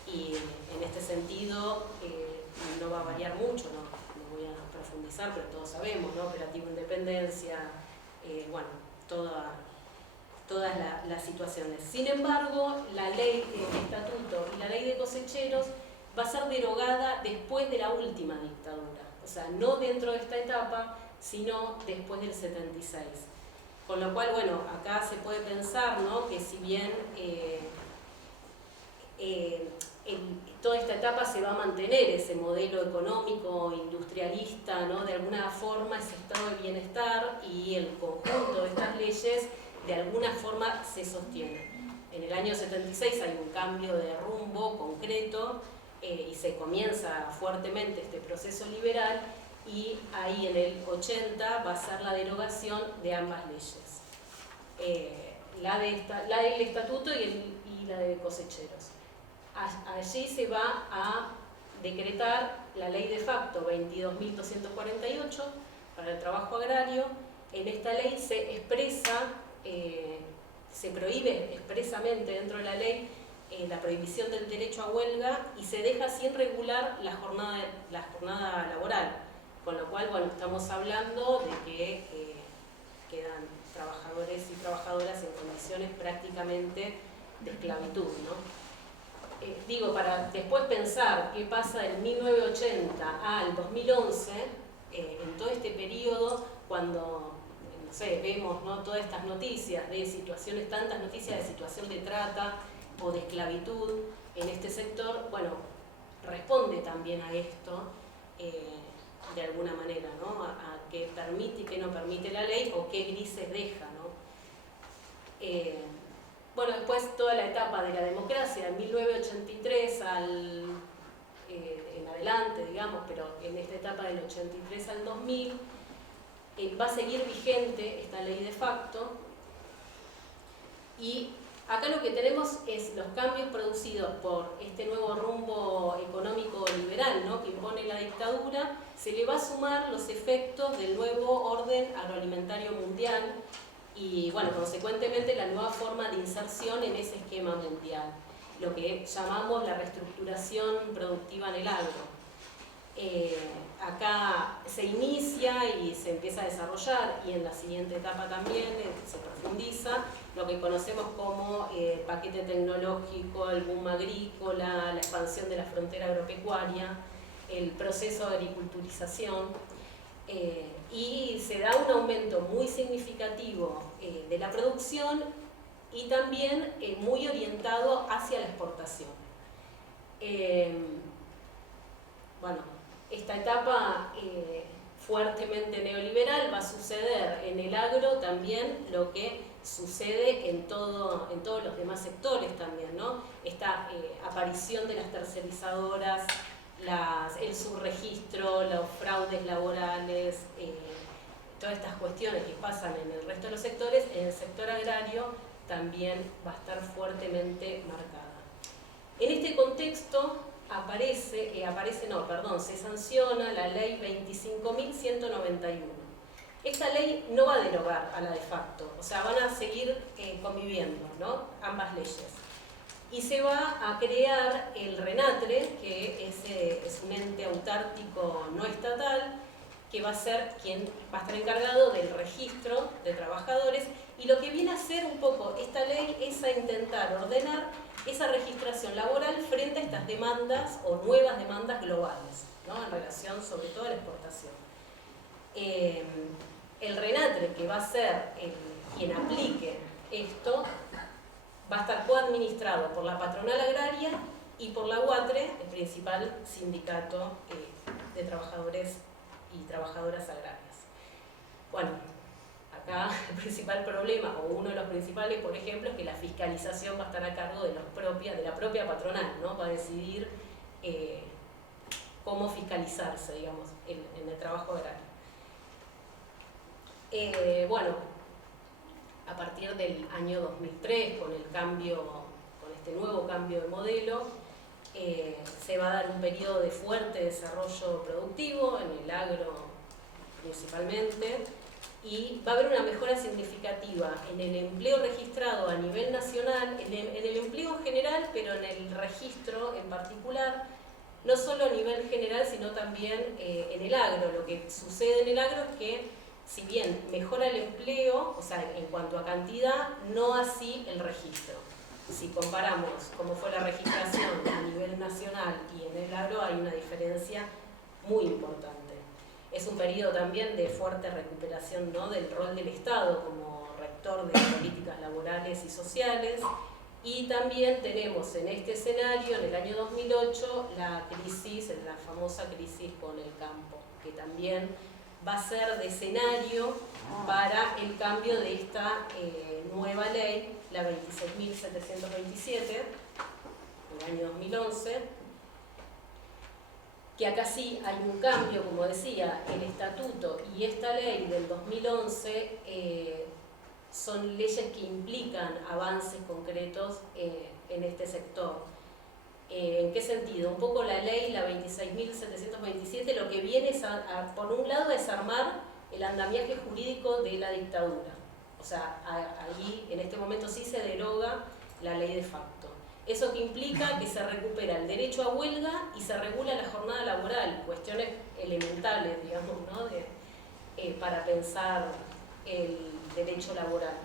y en este sentido no va a variar mucho, no voy a profundizar, pero todos sabemos, ¿no?, Operativo Independencia, bueno, todas las situaciones. Sin embargo, la ley de estatuto y la ley de cosecheros va a ser derogada después de la última dictadura, o sea, no dentro de esta etapa, sino después del 76. Con lo cual, bueno, acá se puede pensar, ¿no?, que si bien toda esta etapa se va a mantener ese modelo económico industrialista, ¿no?, de alguna forma ese estado de bienestar y el conjunto de estas leyes de alguna forma se sostiene. En el año 76 hay un cambio de rumbo concreto y se comienza fuertemente este proceso liberal, y ahí en el 80 va a ser la derogación de ambas leyes, la del estatuto y la de cosecheros. Allí se va a decretar la ley de facto 22.248 para el trabajo agrario. En esta ley se expresa, se prohíbe expresamente dentro de la ley la prohibición del derecho a huelga, y se deja sin regular la jornada laboral, con lo cual, bueno, estamos hablando de que quedan trabajadores y trabajadoras en condiciones prácticamente de esclavitud, ¿no? Digo, para después pensar qué pasa del 1980 al 2011, en todo este periodo, cuando, no sé, vemos, ¿no?, todas estas noticias de situaciones, tantas noticias de situación de trata o de esclavitud en este sector, bueno, responde también a esto, de alguna manera, ¿no?, a qué permite y qué no permite la ley, o qué grises deja, ¿no? Bueno, después toda la etapa de la democracia, de 1983 en adelante, digamos, pero en esta etapa del 83 al 2000, va a seguir vigente esta ley de facto, y acá lo que tenemos es los cambios producidos por este nuevo rumbo económico liberal, ¿no?, que impone la dictadura. Se le va a sumar los efectos del nuevo orden agroalimentario mundial y, bueno, consecuentemente la nueva forma de inserción en ese esquema mundial, lo que llamamos la reestructuración productiva en el agro. Acá se inicia y se empieza a desarrollar, y en la siguiente etapa también se profundiza, lo que conocemos como paquete tecnológico, el boom agrícola, la expansión de la frontera agropecuaria, el proceso de agriculturización. y se da un aumento muy significativo de la producción y también muy orientado hacia la exportación. Bueno, esta etapa fuertemente neoliberal va a suceder en el agro también lo que sucede en todos los demás sectores también, ¿no? Esta aparición de las tercerizadoras, el subregistro, los fraudes laborales, todas estas cuestiones que pasan en el resto de los sectores, en el sector agrario también va a estar fuertemente marcada. En este contexto se sanciona la ley 25.191. Esta ley no va a derogar a la de facto, o sea, van a seguir conviviendo, ¿no? Ambas leyes. Y se va a crear el RENATRE, que es un ente autártico no estatal, que va a ser quien va a estar encargado del registro de trabajadores, y lo que viene a hacer un poco esta ley es a intentar ordenar esa registración laboral frente a estas demandas o nuevas demandas globales, ¿no? En relación sobre todo a la exportación. El RENATRE, que va a ser quien aplique esto, va a estar coadministrado por la patronal agraria y por la UATRE, el principal sindicato de trabajadores y trabajadoras agrarias. Bueno, acá el principal problema, o uno de los principales, por ejemplo, es que la fiscalización va a estar a cargo de la propia patronal, ¿no? Va a decidir cómo fiscalizarse, digamos, en el trabajo agrario. Bueno, a partir del año 2003, con este nuevo cambio de modelo, se va a dar un periodo de fuerte desarrollo productivo en el agro principalmente, y va a haber una mejora significativa en el empleo registrado a nivel nacional, en el empleo general, pero en el registro en particular, no solo a nivel general, sino también en el agro. Lo que sucede en el agro es que, si bien mejora el empleo, o sea, en cuanto a cantidad, no así el registro. Si comparamos cómo fue la registración a nivel nacional y en el agro, hay una diferencia muy importante. Es un periodo también de fuerte recuperación, ¿no? Del rol del Estado como rector de políticas laborales y sociales, y también tenemos en este escenario, en el año 2008, la famosa crisis con el campo, que también va a ser de escenario para el cambio de esta nueva ley, la 26.727, del año 2011, que acá sí hay un cambio, como decía, el estatuto y esta ley del 2011 son leyes que implican avances concretos en este sector. ¿En qué sentido? Un poco la ley, la 26.727, lo que viene es, por un lado, a desarmar el andamiaje jurídico de la dictadura. O sea, ahí en este momento sí se deroga la ley de facto. Eso que implica que se recupera el derecho a huelga y se regula la jornada laboral, cuestiones elementales, digamos, ¿no? Para pensar el derecho laboral.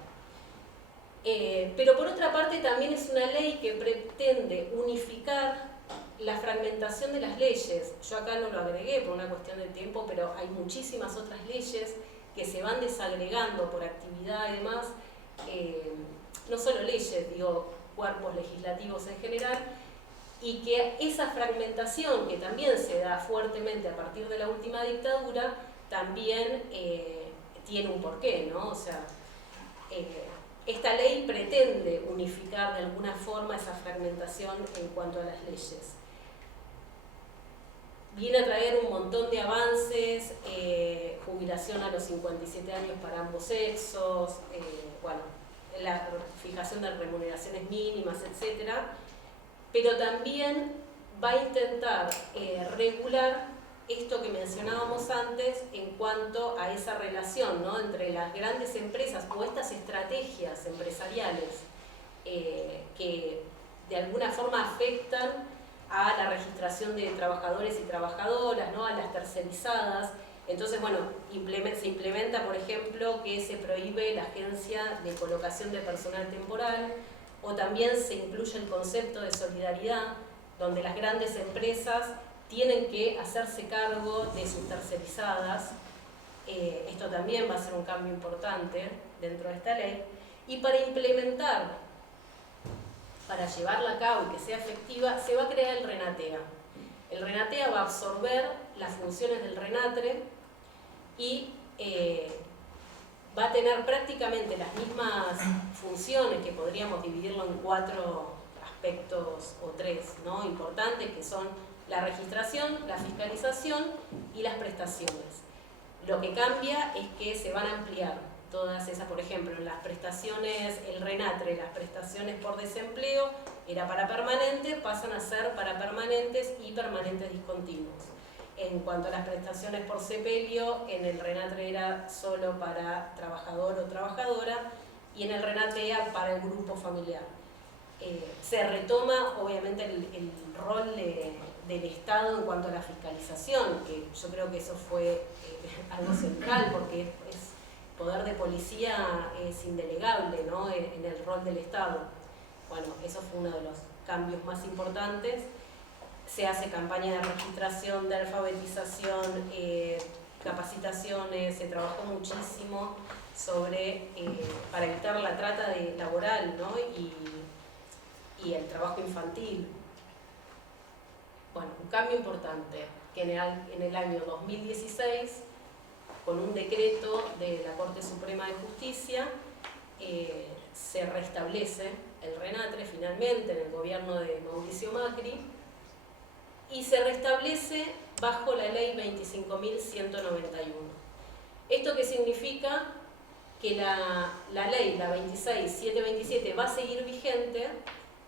Pero por otra parte también es una ley que pretende unificar la fragmentación de las leyes. Yo acá no lo agregué por una cuestión de tiempo, pero hay muchísimas otras leyes que se van desagregando por actividad y demás, no solo leyes, digo, cuerpos legislativos en general, y que esa fragmentación que también se da fuertemente a partir de la última dictadura, también tiene un porqué, ¿no? O sea, esta ley pretende unificar de alguna forma esa fragmentación en cuanto a las leyes. Viene a traer un montón de avances, jubilación a los 57 años para ambos sexos, bueno, la fijación de remuneraciones mínimas, etc. Pero también va a intentar regular esto que mencionábamos antes en cuanto a esa relación, ¿no? Entre las grandes empresas o estas estrategias empresariales que de alguna forma afectan a la registración de trabajadores y trabajadoras, ¿no? A las tercerizadas. Entonces, bueno, se implementa, por ejemplo, que se prohíbe la agencia de colocación de personal temporal, o también se incluye el concepto de solidaridad, donde las grandes empresas tienen que hacerse cargo de sus tercerizadas, Esto también va a ser un cambio importante dentro de esta ley. Y para implementar, para llevarla a cabo y que sea efectiva, se va a crear el RENATEA. El RENATEA va a absorber las funciones del RENATRE y va a tener prácticamente las mismas funciones, que podríamos dividirlo en 4 aspectos o 3, ¿no?, importantes, que son la registración, la fiscalización y las prestaciones. Lo que cambia es que se van a ampliar todas esas, por ejemplo, en las prestaciones, el RENATRE, las prestaciones por desempleo era para permanentes, pasan a ser para permanentes y permanentes discontinuos. En cuanto a las prestaciones por sepelio, en el RENATRE era solo para trabajador o trabajadora y en el RENATEA para el grupo familiar. Se retoma obviamente el rol del Estado en cuanto a la fiscalización, que yo creo que eso fue algo central, porque es poder de policía es indelegable, ¿no?, en el rol del Estado. Bueno, eso fue uno de los cambios más importantes. Se hace campaña de registración, de alfabetización, capacitaciones, se trabajó muchísimo sobre, para evitar la trata laboral, ¿no?, y el trabajo infantil. Bueno, un cambio importante, que en el año 2016, con un decreto de la Corte Suprema de Justicia, se restablece el RENATRE finalmente en el gobierno de Mauricio Macri, y se restablece bajo la ley 25.191. ¿Esto qué significa? Que la ley, la 26.727, va a seguir vigente.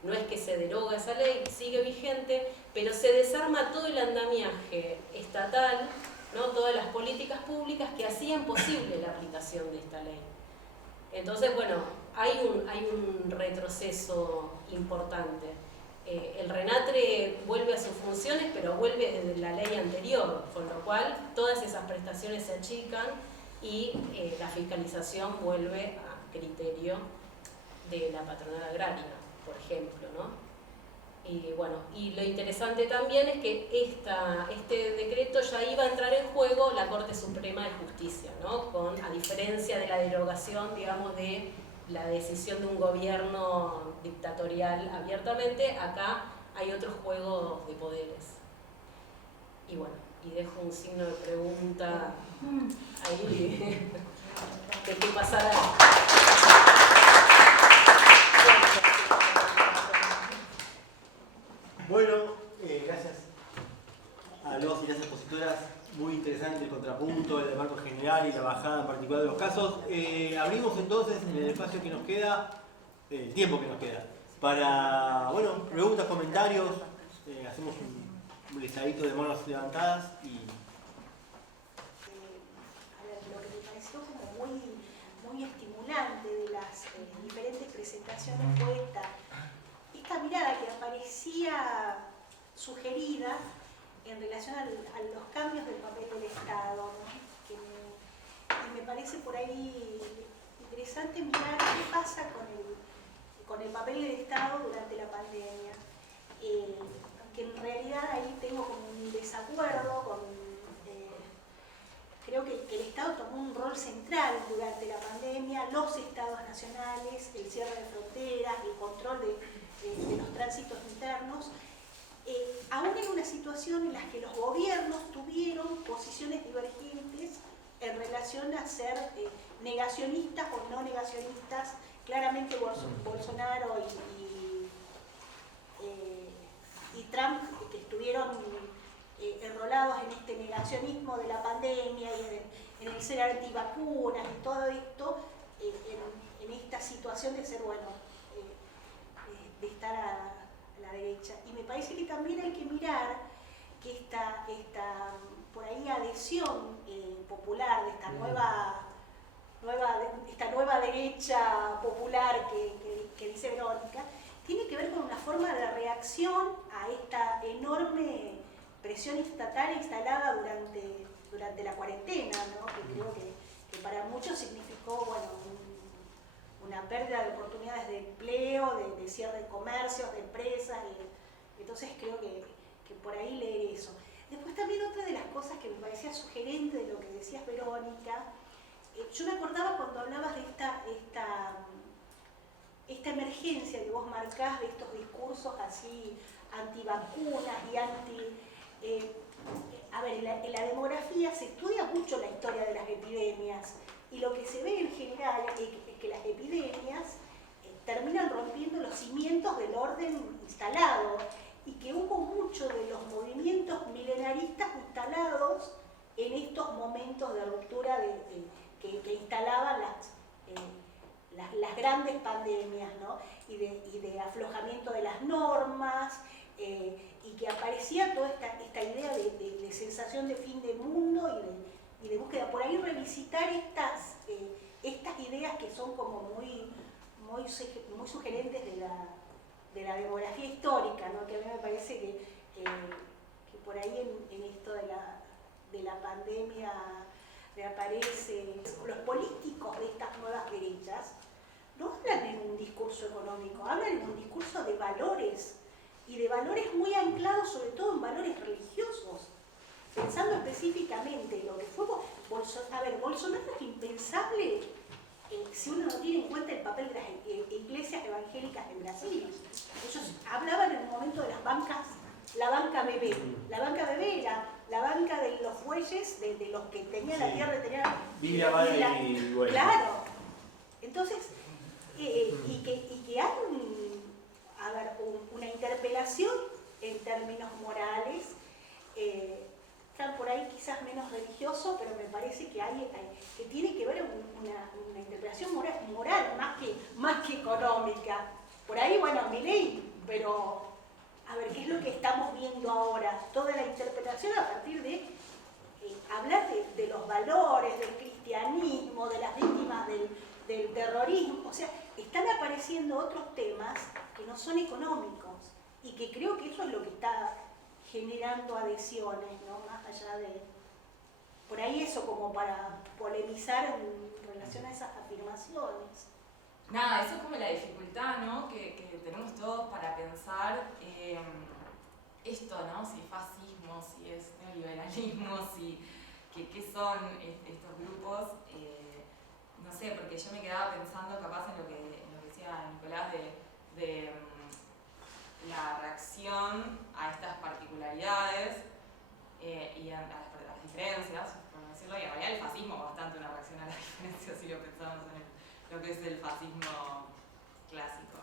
No es que se deroga esa ley, sigue vigente, pero se desarma todo el andamiaje estatal, ¿no?, todas las políticas públicas que hacían posible la aplicación de esta ley. Entonces, bueno, hay un retroceso importante. El RENATRE vuelve a sus funciones, pero vuelve desde la ley anterior, con lo cual todas esas prestaciones se achican y la fiscalización vuelve a criterio de la patronal agraria, por ejemplo, ¿no? Y bueno, y lo interesante también es que este decreto ya iba a entrar en juego la Corte Suprema de Justicia, ¿no?, a diferencia de la derogación, digamos, de la decisión de un gobierno dictatorial abiertamente. Acá hay otro juego de poderes. Y bueno, y dejo un signo de pregunta ahí de qué pasará. Bueno, gracias a los y las expositoras. Muy interesante el contrapunto, el marco general y la bajada en particular de los casos. Abrimos entonces en el espacio que nos queda, el tiempo que nos queda, para, bueno, preguntas, comentarios. Hacemos un listadito de manos levantadas y... A ver, lo que me pareció como muy estimulante de las diferentes presentaciones fue esta mirada que aparecía sugerida en relación a los cambios del papel del Estado, ¿no?, y me parece por ahí interesante mirar qué pasa con el papel del Estado durante la pandemia. Que en realidad ahí tengo como un desacuerdo creo que el Estado tomó un rol central durante la pandemia, los estados nacionales, el cierre de fronteras, el control de los tránsitos internos, aún en una situación en la que los gobiernos tuvieron posiciones divergentes en relación a ser negacionistas o no negacionistas. Claramente Bolsonaro y Trump, que estuvieron enrolados en este negacionismo de la pandemia y en el ser antivacunas y todo esto, en esta situación de ser, bueno, de estar a la derecha. Y me parece que también hay que mirar que esta por ahí adhesión popular de esta nueva derecha popular que dice Verónica, tiene que ver con una forma de reacción a esta enorme presión estatal instalada durante la cuarentena, ¿no?, que creo que para muchos significó, bueno, una pérdida de oportunidades de empleo, de cierre de comercios, de empresas, y entonces creo que por ahí leer eso. Después también otra de las cosas que me parecía sugerente de lo que decías, Verónica, yo me acordaba cuando hablabas de esta emergencia que vos marcás de estos discursos así antivacunas y a ver, en la demografía se estudia mucho la historia de las epidemias y lo que se ve en general es que las epidemias terminan rompiendo los cimientos del orden instalado y que hubo mucho de los movimientos milenaristas instalados en estos momentos de ruptura que instalaban las grandes pandemias, ¿no? y de aflojamiento de las normas, y que aparecía toda esta idea de sensación de fin de mundo y de búsqueda. Por ahí revisitar estas ideas que son como muy sugerentes de la demografía histórica, ¿no? Que a mí me parece que por ahí en esto de la pandemia reaparece. Los políticos de estas nuevas derechas no hablan en un discurso económico, hablan en un discurso de valores, y de valores muy anclados sobre todo en valores religiosos, pensando específicamente en lo que fue Bolsonaro es impensable si uno no tiene en cuenta el papel de las iglesias evangélicas en Brasil. Ellos hablaban en un momento de las bancas, la banca bebé era la banca de los bueyes, de los que tenían la tierra, tenían Biblia, madre y bueno. Claro. Entonces, y que hay una interpelación en términos morales, están por ahí quizás menos religioso, pero me parece que tiene que ver una interpelación moral más que económica. Por ahí, bueno, Milei, pero a ver, ¿qué es lo que estamos viendo ahora? Toda la interpretación a partir de hablar de los valores, del cristianismo, de las víctimas del terrorismo. O sea, están apareciendo otros temas que no son económicos y que creo que eso es lo que está generando adhesiones, ¿no? Más allá de... Por ahí eso como para polemizar en relación a esas afirmaciones. Nada, eso es como la dificultad, ¿no? que tenemos todos para pensar esto, ¿no? Si es fascismo, si es neoliberalismo, qué son estos grupos. No sé, porque yo me quedaba pensando capaz en lo que decía Nicolás de la reacción a estas particularidades y a las diferencias, por decirlo, y en realidad el fascismo es bastante una reacción a las diferencias si lo pensamos en lo que es el fascismo clásico.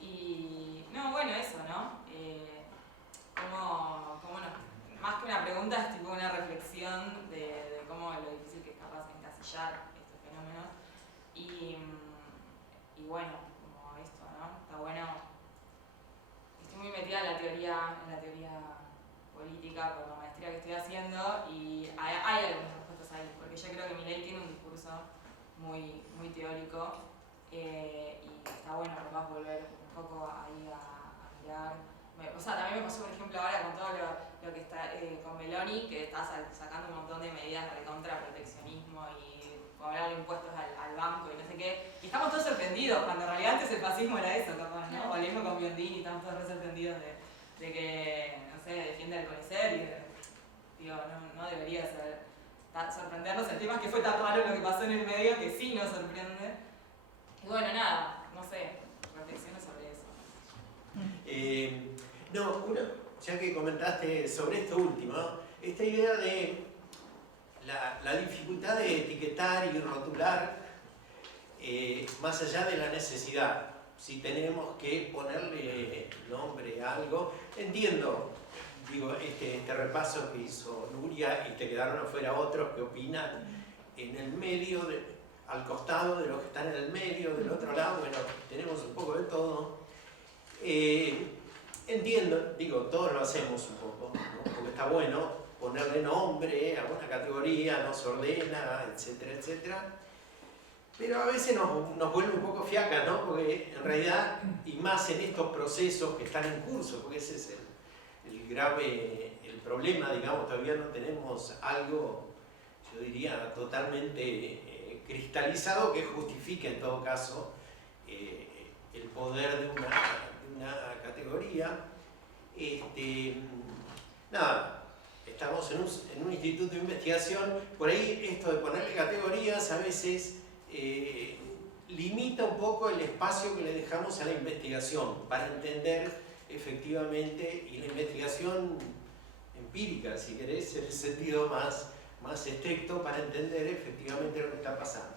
Y no, bueno, eso, ¿no? Más que una pregunta es tipo una reflexión de cómo lo difícil que es capaz de encasillar estos fenómenos y bueno, como esto, ¿no? Está bueno. Estoy muy metida en la teoría política por la maestría que estoy haciendo y hay algunas respuestas ahí, porque yo creo que Milei tiene un discurso muy, muy teórico y está bueno capaz volver un poco ahí a mirar. O sea, también me pasó, por ejemplo, ahora con todo lo que está con Meloni, que está sacando un montón de medidas de contra-proteccionismo y cobrar impuestos al banco y no sé qué. Y estamos todos sorprendidos, cuando en realidad antes el fascismo era eso, capaz, ¿no? O lo mismo con Biondini, estamos todos re sorprendidos de que, no sé, defiende el CONICET y digo, no debería sorprendernos. El tema es que fue tan raro lo que pasó en el medio que sí nos sorprende. Y bueno, nada, no sé, reflexiones sobre eso. Ya que comentaste sobre esto último, esta idea de la dificultad de etiquetar y rotular más allá de la necesidad. Si tenemos que ponerle nombre a algo, entiendo, digo, este repaso que hizo Nuria y te quedaron afuera otros que opinan en el medio, al costado de los que están en el medio, del otro lado, bueno, tenemos un poco de todo. Entiendo, digo, todos lo hacemos un poco, ¿no? Porque está bueno ponerle nombre a una categoría, nos ordena, etcétera, etcétera. Pero a veces nos vuelve un poco fiaca, ¿no? Porque en realidad, y más en estos procesos que están en curso, porque ese es el problema, digamos, todavía no tenemos algo, yo diría, totalmente cristalizado que justifique en todo caso el poder de una categoría. nada, estamos en un instituto de investigación, por ahí esto de ponerle categorías a veces limita un poco el espacio que le dejamos a la investigación para entender efectivamente, y la investigación empírica, si querés, en el sentido más estricto, para entender efectivamente lo que está pasando.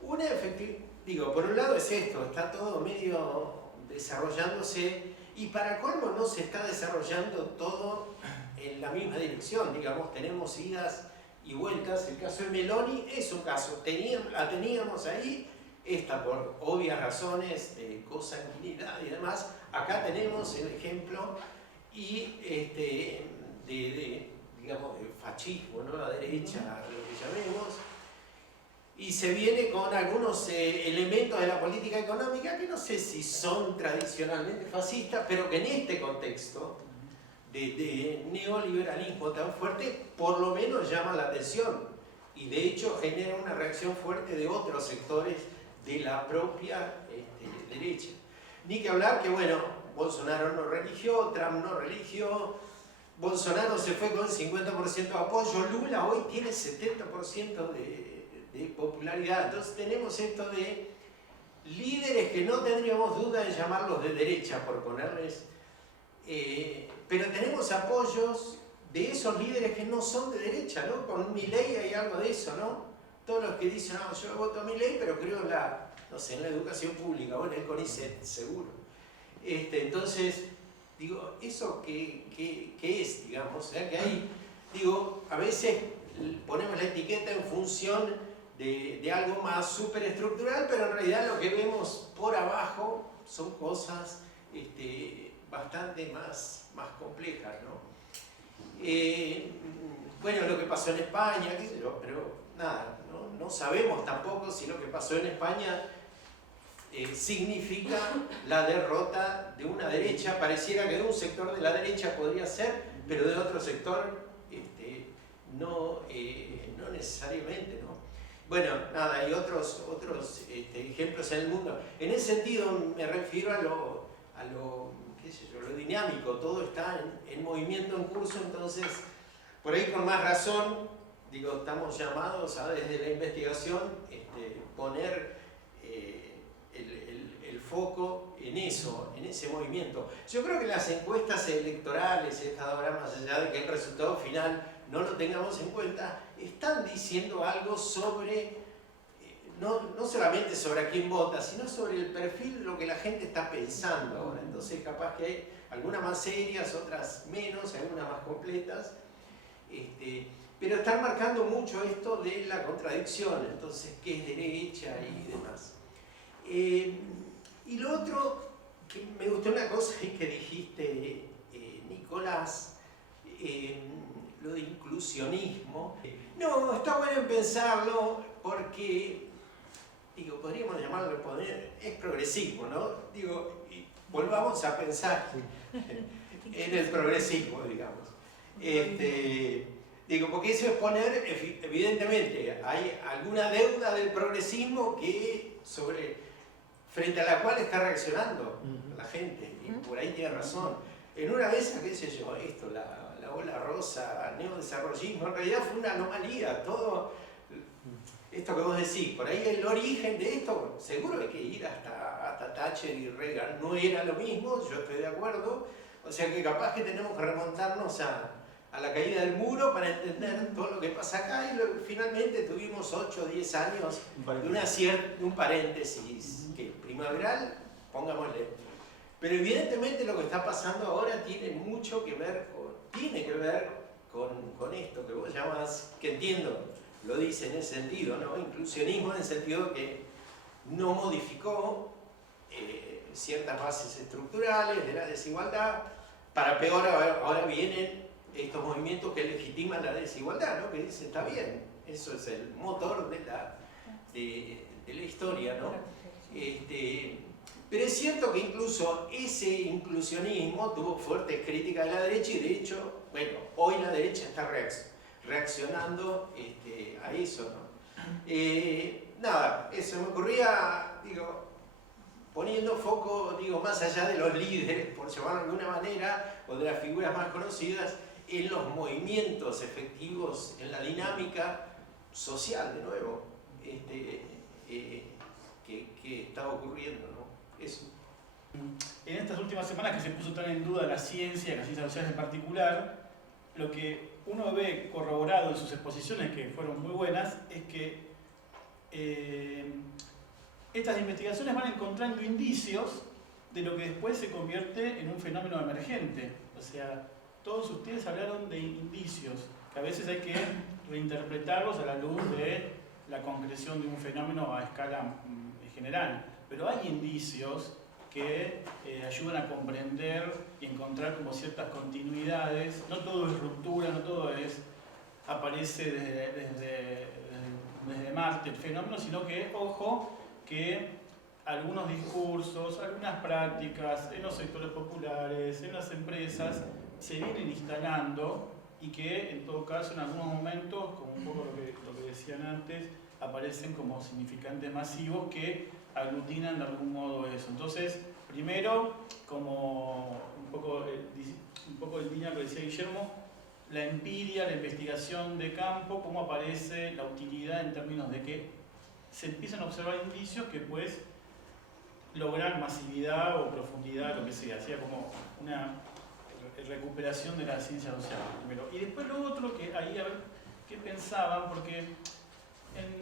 Por un lado es esto, está todo medio desarrollándose, y para colmo no se está desarrollando todo en la misma dirección, digamos, tenemos idas y vueltas. El caso de Meloni es un caso, la teníamos ahí, esta por obvias razones de consanguinidad y demás. Acá tenemos el ejemplo y digamos, de fascismo, ¿no? La derecha, lo que llamemos, y se viene con algunos elementos de la política económica que no sé si son tradicionalmente fascistas, pero que en este contexto de neoliberalismo tan fuerte, por lo menos llama la atención, y de hecho genera una reacción fuerte de otros sectores de la propia derecha. Ni que hablar que, bueno, Bolsonaro no religió, Trump no religió, Bolsonaro se fue con 50% de apoyo, Lula hoy tiene 70% de popularidad. Entonces tenemos esto de líderes que no tendríamos duda en llamarlos de derecha, por ponerles, pero tenemos apoyos de esos líderes que no son de derecha, ¿no? Con Milei hay algo de eso, ¿no? Todos los que dicen, no, yo voto a Milei, pero creo en la educación pública, o en el CONICET, seguro. Entonces, digo, ¿eso qué es, digamos? O sea, que hay, digo, a veces ponemos la etiqueta en función de algo más superestructural, pero en realidad lo que vemos por abajo son cosas bastante más complejas, ¿no? Bueno, lo que pasó en España, qué sé yo, pero nada, no sabemos tampoco si lo que pasó en España significa la derrota de una derecha. Pareciera que de un sector de la derecha podría ser, pero de otro sector no necesariamente, ¿no? Bueno, nada, hay otros ejemplos en el mundo. En ese sentido me refiero a lo qué sé yo, lo dinámico, todo está en movimiento, en curso, entonces por ahí con más razón, digo, estamos llamados a desde la investigación poner el foco en eso, en ese movimiento. Yo creo que las encuestas electorales, esta hora, más allá de que el resultado final no lo tengamos en cuenta, están diciendo algo sobre, no solamente sobre a quién vota, sino sobre el perfil de lo que la gente está pensando ahora. Entonces capaz que hay algunas más serias, otras menos, algunas más completas, pero están marcando mucho esto de la contradicción, entonces qué es derecha y demás. Y lo otro, que me gustó una cosa que dijiste, Nicolás, lo de inclusionismo. No, está bueno en pensarlo porque, digo, podríamos llamarlo, es progresismo, ¿no? Digo, y volvamos a pensar en el progresismo, digamos. Digo, porque eso es poner, evidentemente, hay alguna deuda del progresismo frente a la cual está reaccionando la gente, y por ahí tiene razón. En una de esas, qué sé yo, la ola rosa, neodesarrollismo, en realidad fue una anomalía, todo esto que vos decís, por ahí el origen de esto, seguro hay que ir hasta Thatcher y Reagan, no era lo mismo, yo estoy de acuerdo, o sea que capaz que tenemos que remontarnos a la caída del muro para entender todo lo que pasa acá, y finalmente tuvimos 8 o 10 años de un paréntesis que primaveral, pongámosle. Pero evidentemente lo que está pasando ahora tiene mucho que ver con esto que vos llamás, que entiendo, lo dice en ese sentido, ¿no? Inclusionismo en el sentido que no modificó ciertas bases estructurales de la desigualdad, para peor ahora vienen estos movimientos que legitiman la desigualdad, ¿no? Que dicen, está bien, eso es el motor de la historia, ¿no? Pero es cierto que incluso ese inclusionismo tuvo fuertes críticas de la derecha, y de hecho, bueno, hoy la derecha está reaccionando a eso, ¿no? Nada, eso me ocurría, digo, poniendo foco, digo, más allá de los líderes, por llamarlo de alguna manera, o de las figuras más conocidas, en los movimientos efectivos, en la dinámica social, de nuevo, que está ocurriendo, ¿no? Eso. En estas últimas semanas que se puso tan en duda la ciencia, las ciencias sociales en particular, lo que uno ve corroborado en sus exposiciones, que fueron muy buenas, es que estas investigaciones van encontrando indicios de lo que después se convierte en un fenómeno emergente. O sea, todos ustedes hablaron de indicios, que a veces hay que reinterpretarlos a la luz de la concreción de un fenómeno a escala general. Pero hay indicios que ayudan a comprender y encontrar como ciertas continuidades. No todo es ruptura, no todo aparece desde Marte el fenómeno, sino que, ojo, que algunos discursos, algunas prácticas en los sectores populares, en las empresas, se vienen instalando y que en todo caso en algunos momentos, como un poco lo que decían antes, aparecen como significantes masivos que aglutinan de algún modo eso. Entonces, primero, como un poco en línea con lo que decía Guillermo, la empiria, la investigación de campo, cómo aparece la utilidad en términos de que se empiezan a observar indicios que pues logran masividad o profundidad, lo que sea, hacía como una recuperación de la ciencia social primero. Y después lo otro, que ahí a ver qué pensaban, porque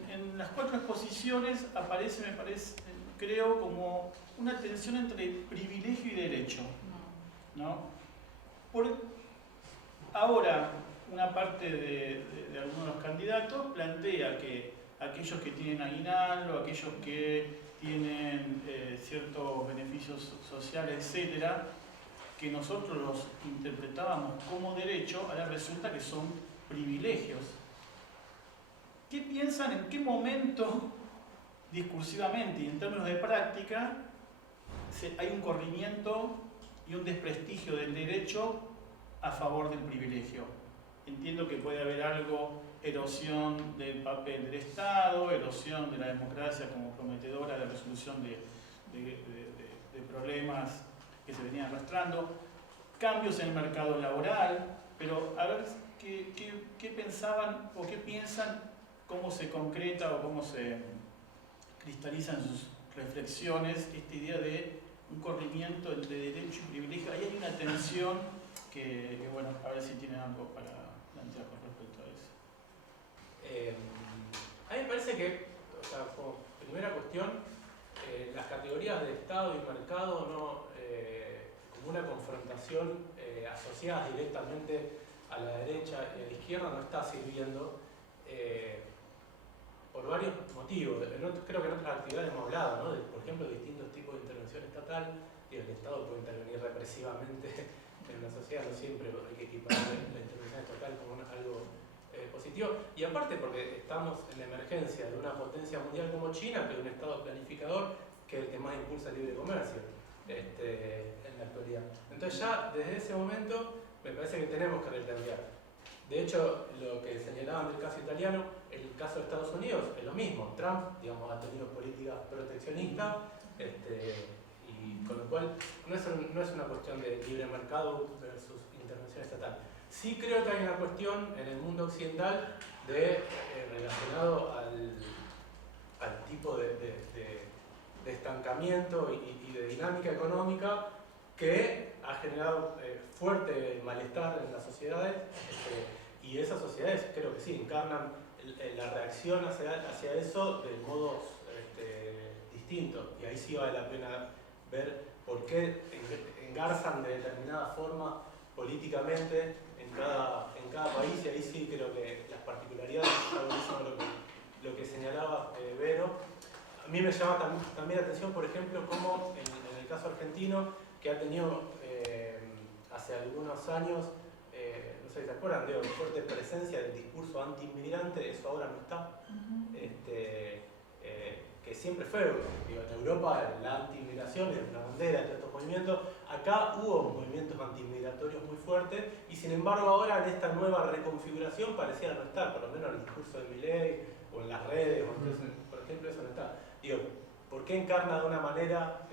en las 4 exposiciones aparece, me parece, creo, como una tensión entre privilegio y derecho, ¿no? Ahora, una parte de algunos de los candidatos plantea que aquellos que tienen aguinaldo, aquellos que tienen ciertos beneficios sociales, etcétera, que nosotros los interpretábamos como derecho, ahora resulta que son privilegios. ¿Qué piensan, en qué momento, discursivamente y en términos de práctica, hay un corrimiento y un desprestigio del derecho a favor del privilegio? Entiendo que puede haber algo, erosión del papel del Estado, erosión de la democracia como prometedora de resolución de problemas que se venían arrastrando, cambios en el mercado laboral, pero a ver qué pensaban o qué piensan, cómo se concreta o cómo se cristaliza en sus reflexiones esta idea de un corrimiento entre derecho y privilegio. Ahí hay una tensión que bueno, a ver si tienen algo para plantear con respecto a eso. A mí me parece que, o sea, como primera cuestión, las categorías de Estado y mercado no, como una confrontación asociada directamente a la derecha y a la izquierda no está sirviendo por varios motivos. Creo que en otras actividades hemos hablado, ¿no? Por ejemplo, de distintos tipos de intervención estatal. El Estado puede intervenir represivamente en una sociedad, no siempre hay que equiparar la intervención estatal como algo positivo. Y aparte porque estamos en la emergencia de una potencia mundial como China, que es un Estado planificador, que es el que más impulsa el libre comercio en la actualidad. Entonces ya desde ese momento me parece que tenemos que replantear. De hecho, lo que señalaban del caso italiano, el caso de Estados Unidos es lo mismo. Trump, digamos, ha tenido políticas proteccionistas, y con lo cual no es una cuestión de libre mercado versus intervención estatal. Sí creo que hay una cuestión en el mundo occidental relacionado al tipo de estancamiento y de dinámica económica que ha generado fuerte malestar en las sociedades, y esas sociedades creo que sí encarnan la reacción hacia eso de modos distintos, y ahí sí vale la pena ver por qué engarzan de determinada forma políticamente en cada país, y ahí sí creo que las particularidades, lo que señalaba Vero. A mí me llama también la atención, por ejemplo, cómo en el caso argentino, que ha tenido hace algunos años, no sé si se acuerdan, de fuerte presencia del discurso anti-inmigrante, eso ahora no está, que siempre fue, digo, en Europa la anti-inmigración es una bandera de estos movimientos. Acá hubo movimientos anti-inmigratorios muy fuertes, y sin embargo ahora en esta nueva reconfiguración pareciera no estar, por lo menos en el discurso de Milei o en las redes, por ejemplo, eso no está. Digo, ¿por qué encarna de una manera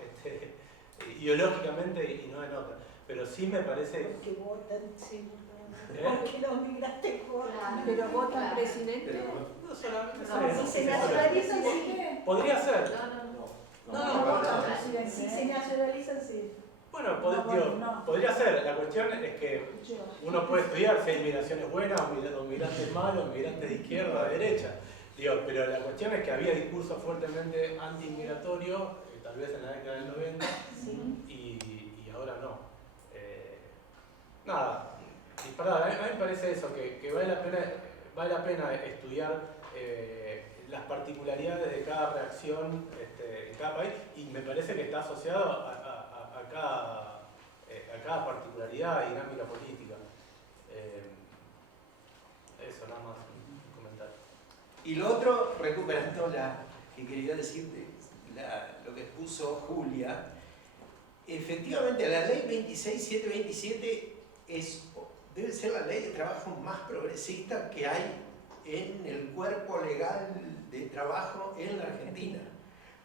ideológicamente y no en otra? Pero sí me parece... Porque votan, sí, porque los migrantes votan. Pero votan presidente. No solamente No, si se nacionalizan, sí. Podría ser. No votan presidente. Si se nacionalizan, sí. Bueno, No. podría ser. La cuestión es que uno puede estudiar si hay migraciones buenas o migrantes malos, migrantes de izquierda o de derecha. Pero la cuestión es que había discursos fuertemente anti-inmigratorios, tal vez en la década del 90, y ahora no. Nada, disparada. A mí me parece eso, que vale la pena estudiar las particularidades de cada reacción en cada país, y me parece que está asociado a cada particularidad y dinámica política. Eso, nada más, un comentario. Y lo otro, recuperando que quería decir lo que expuso Julia, efectivamente la ley 26727 debe ser la ley de trabajo más progresista que hay en el cuerpo legal de trabajo en la Argentina,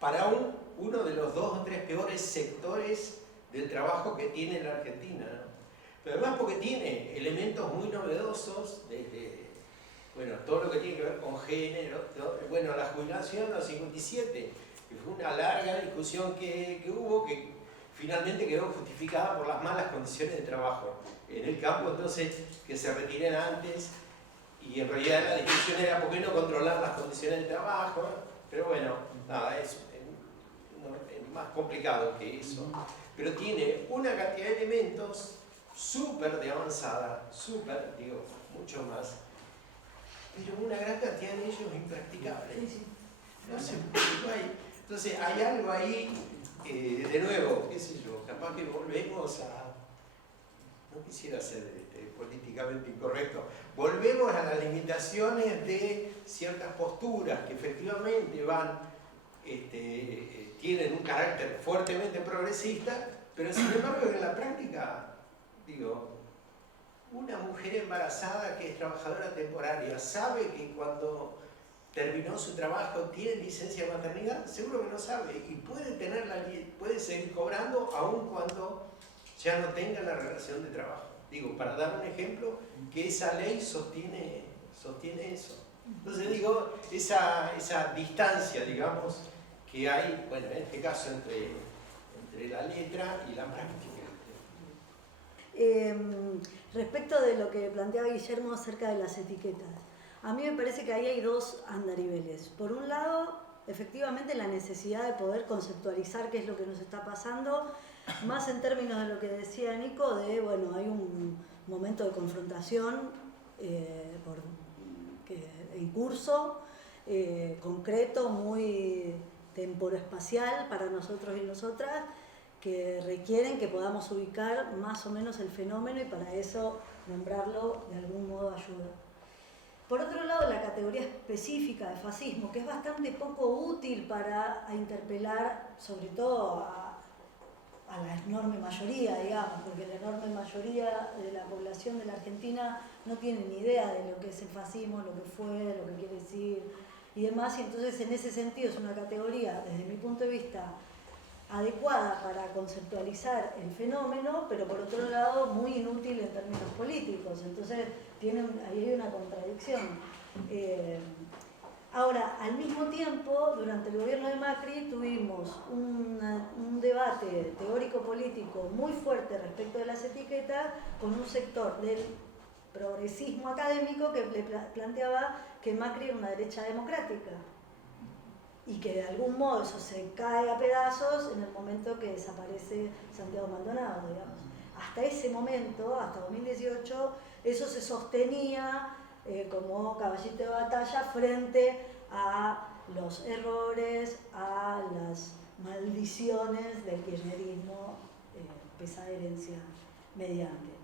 para uno de los 2 o 3 peores sectores del trabajo que tiene la Argentina, ¿no? Pero además porque tiene elementos muy novedosos, desde todo lo que tiene que ver con género, la jubilación a los 57, que fue una larga discusión que hubo, que finalmente quedó justificada por las malas condiciones de trabajo en el campo, entonces que se retiren antes, y en realidad la discusión era por qué no controlar las condiciones de trabajo, pero bueno, nada, es más complicado que eso, pero tiene una cantidad de elementos súper de avanzada, mucho más, pero una gran cantidad de ellos impracticables. No sé, entonces hay algo ahí, de nuevo, qué sé yo, capaz que volvemos no quisiera ser políticamente incorrecto, volvemos a las limitaciones de ciertas posturas que efectivamente tienen un carácter fuertemente progresista, pero sin embargo en la práctica, una mujer embarazada que es trabajadora temporaria sabe que cuando terminó su trabajo tiene licencia de maternidad, seguro que no sabe, y puede seguir cobrando aun cuando ya no tenga la relación de trabajo. Para dar un ejemplo, que esa ley sostiene eso. Entonces esa distancia, que hay, en este caso entre la letra y la práctica. Respecto de lo que planteaba Guillermo acerca de las etiquetas, a mí me parece que ahí hay 2 andariveles. Por un lado, efectivamente la necesidad de poder conceptualizar qué es lo que nos está pasando, más en términos de lo que decía Nico, hay un momento de confrontación en curso, concreto, muy temporoespacial para nosotros y nosotras, que requieren que podamos ubicar más o menos el fenómeno, y para eso nombrarlo de algún modo ayuda. Por otro lado, la categoría específica de fascismo, que es bastante poco útil para interpelar sobre todo a la enorme mayoría, porque la enorme mayoría de la población de la Argentina no tiene ni idea de lo que es el fascismo, lo que fue, lo que quiere decir y demás, y entonces en ese sentido es una categoría, desde mi punto de vista, adecuada para conceptualizar el fenómeno, pero por otro lado muy inútil en términos políticos, entonces ahí hay una contradicción. Ahora, al mismo tiempo, durante el gobierno de Macri tuvimos un debate teórico-político muy fuerte respecto de las etiquetas, con un sector del progresismo académico que le planteaba que Macri era una derecha democrática, y que de algún modo eso se cae a pedazos en el momento que desaparece Santiago Maldonado, Hasta ese momento, hasta 2018, eso se sostenía como caballito de batalla frente a los errores, a las maldiciones del kirchnerismo, pesada herencia mediante.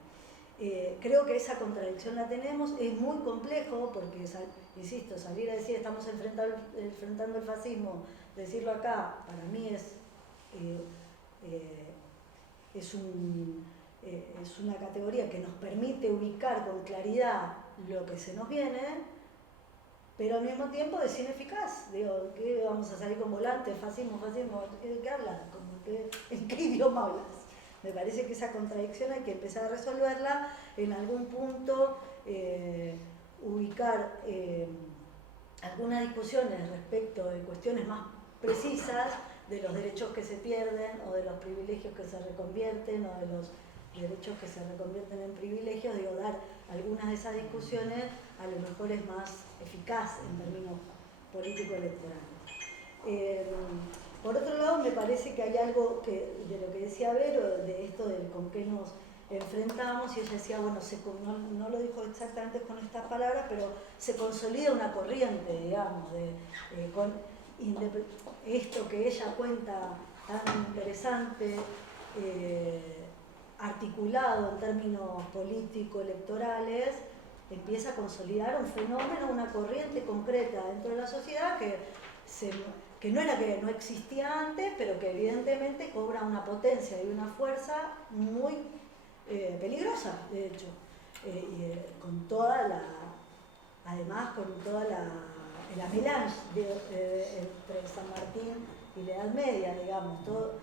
Creo que esa contradicción la tenemos, es muy complejo porque, insisto, salir a decir estamos enfrentando el fascismo, decirlo acá, para mí es una categoría que nos permite ubicar con claridad lo que se nos viene, pero al mismo tiempo es ineficaz. ¿Qué vamos a salir con volantes? Fascismo, ¿qué hablas? ¿En qué idioma hablas? Me parece que esa contradicción hay que empezar a resolverla, en algún punto ubicar algunas discusiones respecto de cuestiones más precisas, de los derechos que se pierden o de los privilegios que se reconvierten o de los derechos que se reconvierten en privilegios, digo, dar algunas de esas discusiones a lo mejor es más eficaz en términos político-electorales. Por otro lado, me parece que hay algo de lo que decía Vero, de esto de con qué nos enfrentamos, y ella decía, bueno, no lo dijo exactamente con estas palabras, pero se consolida una corriente, digamos, con esto que ella cuenta tan interesante, articulado en términos político-electorales, empieza a consolidar un fenómeno, una corriente concreta dentro de la sociedad que no era que no existía antes, pero que evidentemente cobra una potencia y una fuerza muy peligrosa, de hecho, con toda la, además con toda la melange entre San Martín y la Edad Media, digamos, todo,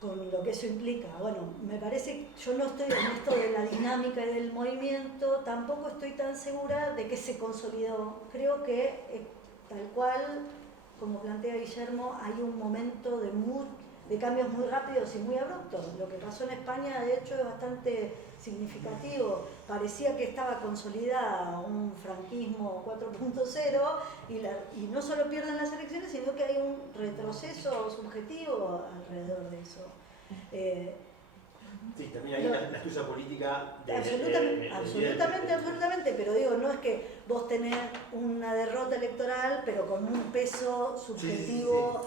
con lo que eso implica. Bueno, me parece, yo no estoy en esto de la dinámica y del movimiento, tampoco estoy tan segura de que se consolidó. Creo que tal cual, como plantea Guillermo, hay un momento de cambios muy rápidos y muy abruptos. Lo que pasó en España, de hecho, es bastante significativo. Parecía que estaba consolidada un franquismo 4.0 y no solo pierden las elecciones, sino que hay un retroceso subjetivo alrededor de eso. Sí, también hay la excusa política de absolutamente, pero digo, no es que vos tenés una derrota electoral, pero con un peso subjetivo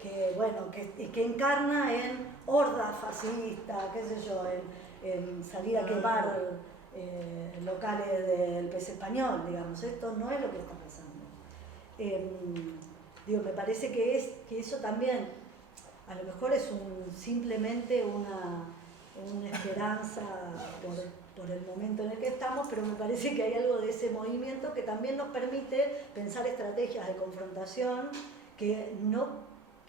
que encarna en horda fascista, qué sé yo, en salir a quemar locales del PS español, digamos. Esto no es lo que está pasando. Me parece que eso también, a lo mejor es simplemente una esperanza por el momento en el que estamos, pero me parece que hay algo de ese movimiento que también nos permite pensar estrategias de confrontación que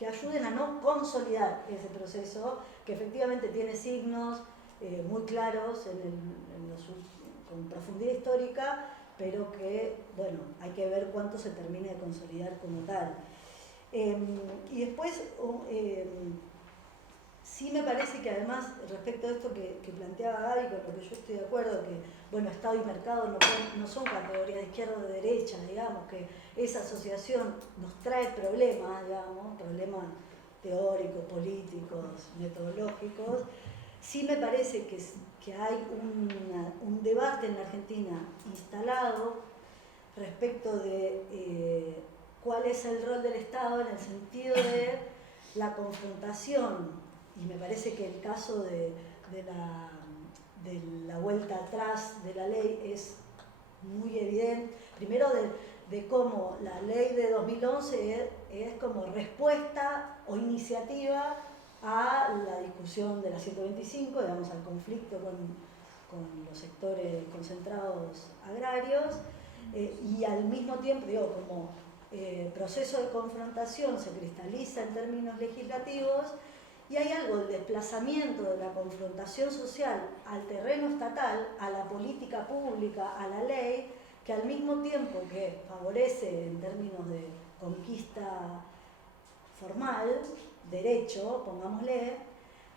ayuden a no consolidar ese proceso, que efectivamente tiene signos muy claros con profundidad histórica, pero que, bueno, hay que ver cuánto se termine de consolidar como tal. Y después, sí me parece que además, respecto a esto que planteaba Gaby, con lo que yo estoy de acuerdo, que, bueno, Estado y mercado no son categorías de izquierda o de derecha, digamos, que esa asociación nos trae problemas, digamos, problemas teóricos, políticos, metodológicos. Sí me parece que hay un debate en la Argentina instalado respecto de cuál es el rol del Estado en el sentido de la confrontación, y me parece que el caso de la vuelta atrás de la ley es muy evidente, primero de cómo la ley de 2011 es como respuesta o iniciativa a la discusión de la 125, digamos, al conflicto con los sectores concentrados agrarios, y al mismo tiempo, digo, como proceso de confrontación se cristaliza en términos legislativos, y hay algo del desplazamiento de la confrontación social al terreno estatal, a la política pública, a la ley, que al mismo tiempo que favorece en términos de conquista formal, derecho, pongámosle,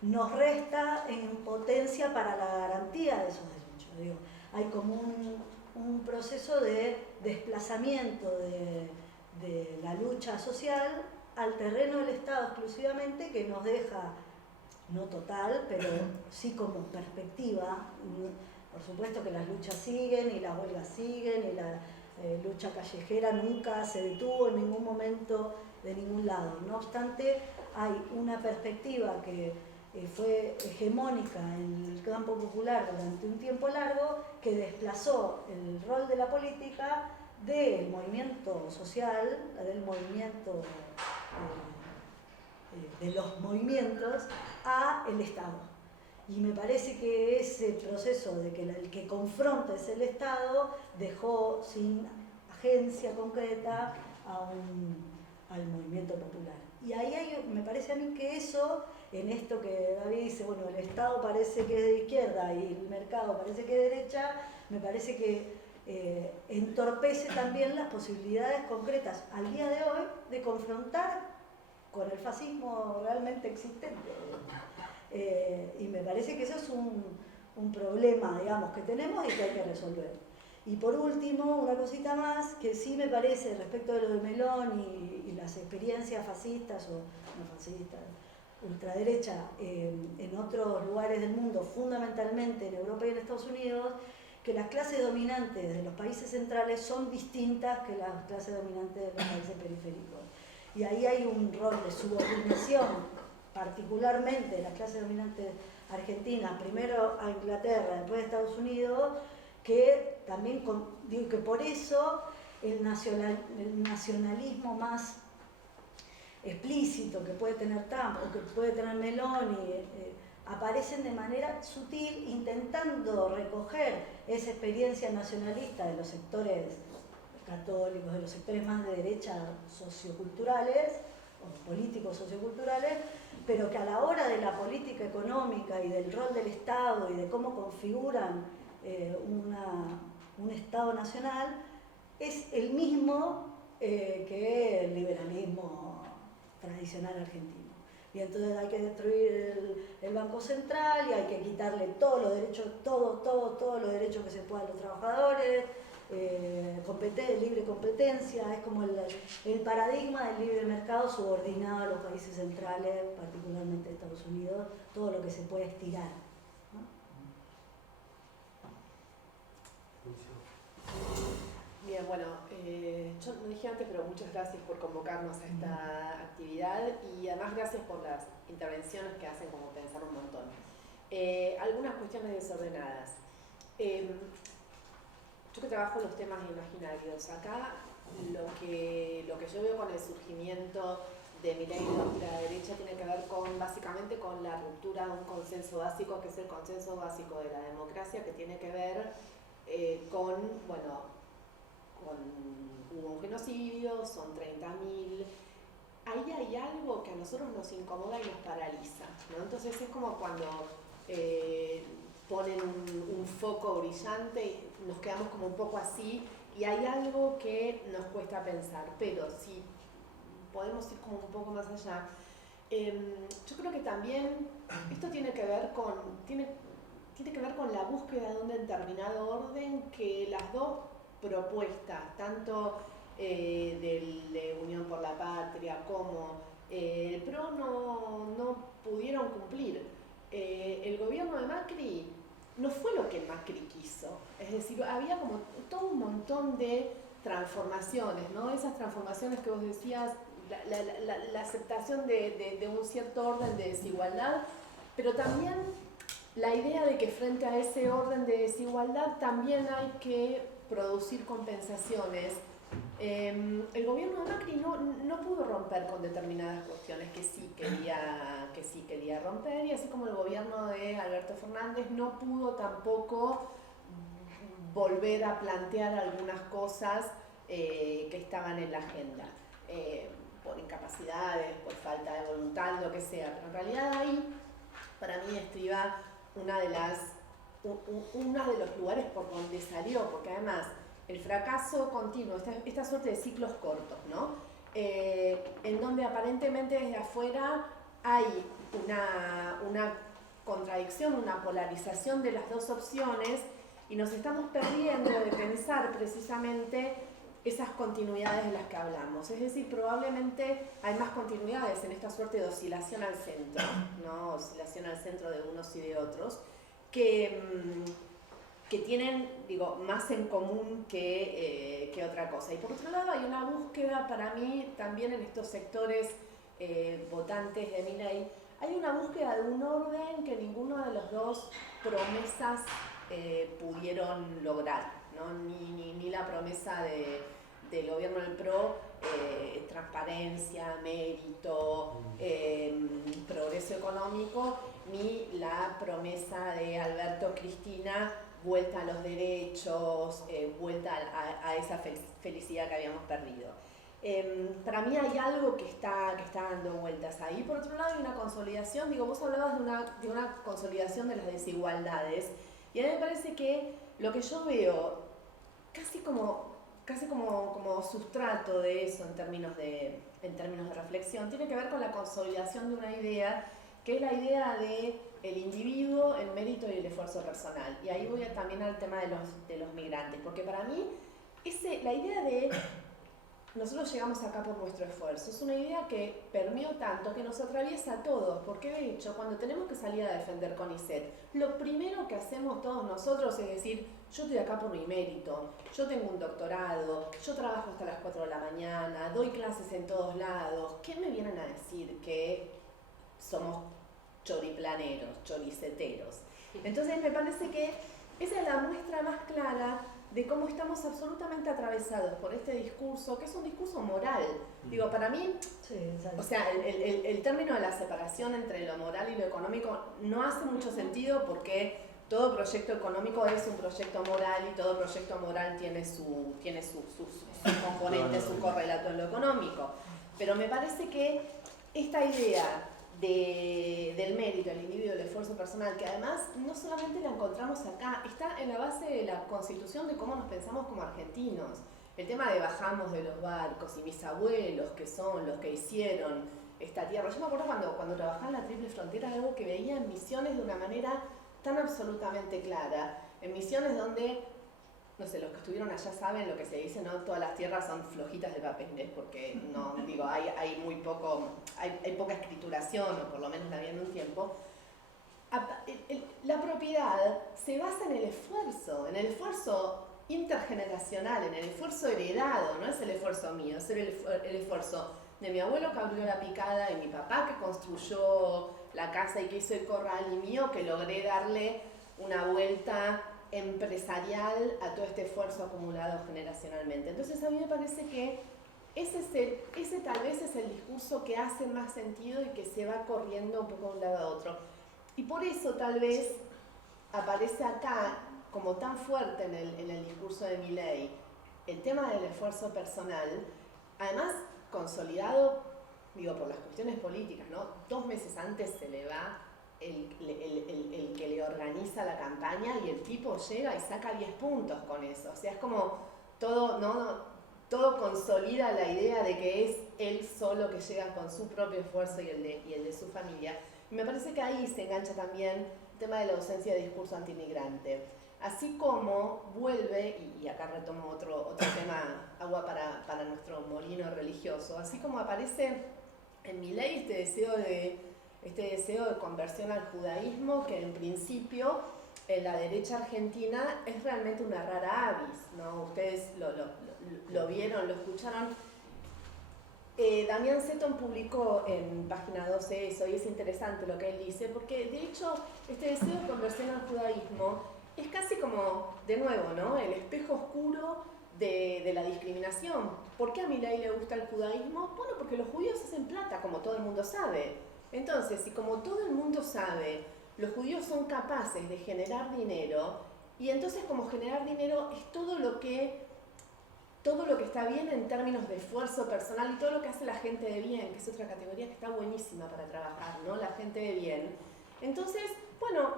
nos resta en potencia para la garantía de esos derechos. Digo, hay como un proceso de desplazamiento de la lucha social al terreno del Estado exclusivamente, que nos deja, no total, pero sí como perspectiva. Por supuesto que las luchas siguen y las huelgas siguen y la lucha callejera nunca se detuvo en ningún momento de ningún lado. No obstante, hay una perspectiva que fue hegemónica en el campo popular durante un tiempo largo, que desplazó el rol de la política del movimiento social, del movimiento de los movimientos, a el Estado. Y me parece que ese proceso de que el que confronta es el Estado dejó sin agencia concreta al movimiento popular. Y ahí me parece a mí que eso, en esto que David dice, bueno, el Estado parece que es de izquierda y el mercado parece que es de derecha, me parece que entorpece también las posibilidades concretas al día de hoy de confrontar con el fascismo realmente existente. Y me parece que eso es un problema, digamos, que tenemos y que hay que resolver. Y por último, una cosita más, que sí me parece respecto de lo de Melón y las experiencias fascistas o no fascistas, ultraderecha, en otros lugares del mundo, fundamentalmente en Europa y en Estados Unidos, que las clases dominantes de los países centrales son distintas que las clases dominantes de los países periféricos. Y ahí hay un rol de subordinación, particularmente de las clases dominantes argentinas, primero a Inglaterra, después a Estados Unidos, que también, digo que por eso el nacionalismo más explícito que puede tener Trump o que puede tener Meloni, aparecen de manera sutil intentando recoger esa experiencia nacionalista de los sectores católicos, de los sectores más de derecha socioculturales o políticos socioculturales, pero que a la hora de la política económica y del rol del Estado y de cómo configuran un Estado nacional es el mismo que el liberalismo tradicional argentino. Y entonces hay que destruir el Banco Central y hay que quitarle todos los derechos, todos los derechos que se puedan a los trabajadores, libre competencia, es como el paradigma del libre mercado subordinado a los países centrales, particularmente Estados Unidos, todo lo que se puede estirar, ¿no? Bien, bueno, yo lo dije antes, pero muchas gracias por convocarnos a esta actividad y además gracias por las intervenciones que hacen como pensar un montón. Algunas cuestiones desordenadas. Yo que trabajo en los temas imaginarios, acá lo que yo veo con el surgimiento de Milei y la ultraderecha tiene que ver básicamente con la ruptura de un consenso básico, que es el consenso básico de la democracia, que tiene que ver hubo un genocidio, son 30.000. Ahí hay algo que a nosotros nos incomoda y nos paraliza, ¿no? Entonces es como cuando ponen un foco brillante y nos quedamos como un poco así y hay algo que nos cuesta pensar, pero si podemos ir como un poco más allá, yo creo que también esto tiene que ver con la búsqueda de un determinado orden que las dos propuestas, tanto de Unión por la Patria como el PRO no pudieron cumplir. El gobierno de Macri no fue lo que Macri quiso, es decir, había como todo un montón de transformaciones, ¿no? Esas transformaciones que vos decías, la aceptación de un cierto orden de desigualdad, pero también la idea de que frente a ese orden de desigualdad también hay que producir compensaciones. El gobierno de Macri no pudo romper con determinadas cuestiones que sí quería romper, y así como el gobierno de Alberto Fernández no pudo tampoco volver a plantear algunas cosas que estaban en la agenda, por incapacidades, por falta de voluntad, lo que sea. Pero en realidad ahí, para mí, estriba uno de los lugares por donde salió, porque además el fracaso continuo, esta suerte de ciclos cortos, ¿no? En donde aparentemente desde afuera hay una contradicción, una polarización de las dos opciones, y nos estamos perdiendo de pensar precisamente esas continuidades de las que hablamos. Es decir, probablemente hay más continuidades en esta suerte de oscilación al centro, ¿no? Oscilación al centro de unos y de otros, que tienen, más en común que otra cosa. Y por otro lado hay una búsqueda para mí también en estos sectores votantes de Milei, hay una búsqueda de un orden que ninguno de los dos promesas pudieron lograr, ¿no? Ni la promesa del gobierno del PRO, transparencia, mérito, progreso económico, ni la promesa de Alberto Cristina, vuelta a los derechos, vuelta a esa felicidad que habíamos perdido. Para mí hay algo que está dando vueltas ahí. Por otro lado hay una consolidación, digo, vos hablabas de una consolidación de las desigualdades, y a mí me parece que lo que yo veo casi como sustrato de eso en términos de reflexión, tiene que ver con la consolidación de una idea, que es la idea de el individuo, el mérito y el esfuerzo personal. Y ahí voy también al tema de los migrantes, porque para mí la idea de nosotros llegamos acá por nuestro esfuerzo es una idea que permeó tanto que nos atraviesa a todos, porque de hecho cuando tenemos que salir a defender CONICET, lo primero que hacemos todos nosotros es decir, yo estoy acá por mi mérito, yo tengo un doctorado, yo trabajo hasta las 4 de la mañana, doy clases en todos lados, ¿qué me vienen a decir? Que somos choriplaneros, choriceteros. Entonces me parece que esa es la muestra más clara de cómo estamos absolutamente atravesados por este discurso, que es un discurso moral. Digo, para mí, o sea, el término de la separación entre lo moral y lo económico no hace mucho sentido porque todo proyecto económico es un proyecto moral y todo proyecto moral tiene sus componentes, su correlato en lo económico. Pero me parece que esta idea del mérito, el individuo, el esfuerzo personal, que además no solamente la encontramos acá, está en la base de la constitución de cómo nos pensamos como argentinos. El tema de bajamos de los barcos y mis abuelos, que son los que hicieron esta tierra. Yo me acuerdo cuando trabajaba en la Triple Frontera, algo que veía en Misiones de una manera tan absolutamente clara. En Misiones donde, no sé, los que estuvieron allá saben lo que se dice, ¿no? Todas las tierras son flojitas de papeles, porque no, digo, hay muy poco, hay poca escrituración, o por lo menos la había en un tiempo. La propiedad se basa en el esfuerzo intergeneracional, en el esfuerzo heredado, no es el esfuerzo mío, es el esfuerzo de mi abuelo que abrió la picada, y mi papá que construyó la casa y que hizo el corral, y mío que logré darle una vuelta empresarial a todo este esfuerzo acumulado generacionalmente. Entonces a mí me parece que ese tal vez es el discurso que hace más sentido y que se va corriendo un poco de un lado a otro. Y por eso tal vez aparece acá como tan fuerte en el discurso de Milei el tema del esfuerzo personal, además consolidado, digo, por las cuestiones políticas, ¿no? 2 meses antes se le va el que le organiza la campaña y el tipo llega y saca 10 puntos con eso. O sea, es como todo, ¿no? Todo consolida la idea de que es él solo que llega con su propio esfuerzo y el de su familia. Y me parece que ahí se engancha también el tema de la ausencia de discurso antimigrante. Así como vuelve, y acá retomo otro tema, agua para nuestro molino religioso, así como aparece en Milei este deseo de conversión al judaísmo, que en principio en la derecha argentina es realmente una rara avis, ¿no? Ustedes lo vieron, lo escucharon. Damián Seton publicó en página 12 eso, y es interesante lo que él dice, porque de hecho este deseo de conversión al judaísmo es casi como, de nuevo, ¿no? El espejo oscuro de la discriminación. ¿Por qué a Milei le gusta el judaísmo? Bueno, porque los judíos hacen plata, como todo el mundo sabe. Entonces, si como todo el mundo sabe, los judíos son capaces de generar dinero, y entonces como generar dinero es todo lo que está bien en términos de esfuerzo personal y todo lo que hace la gente de bien, que es otra categoría que está buenísima para trabajar, ¿no? La gente de bien. Entonces, bueno,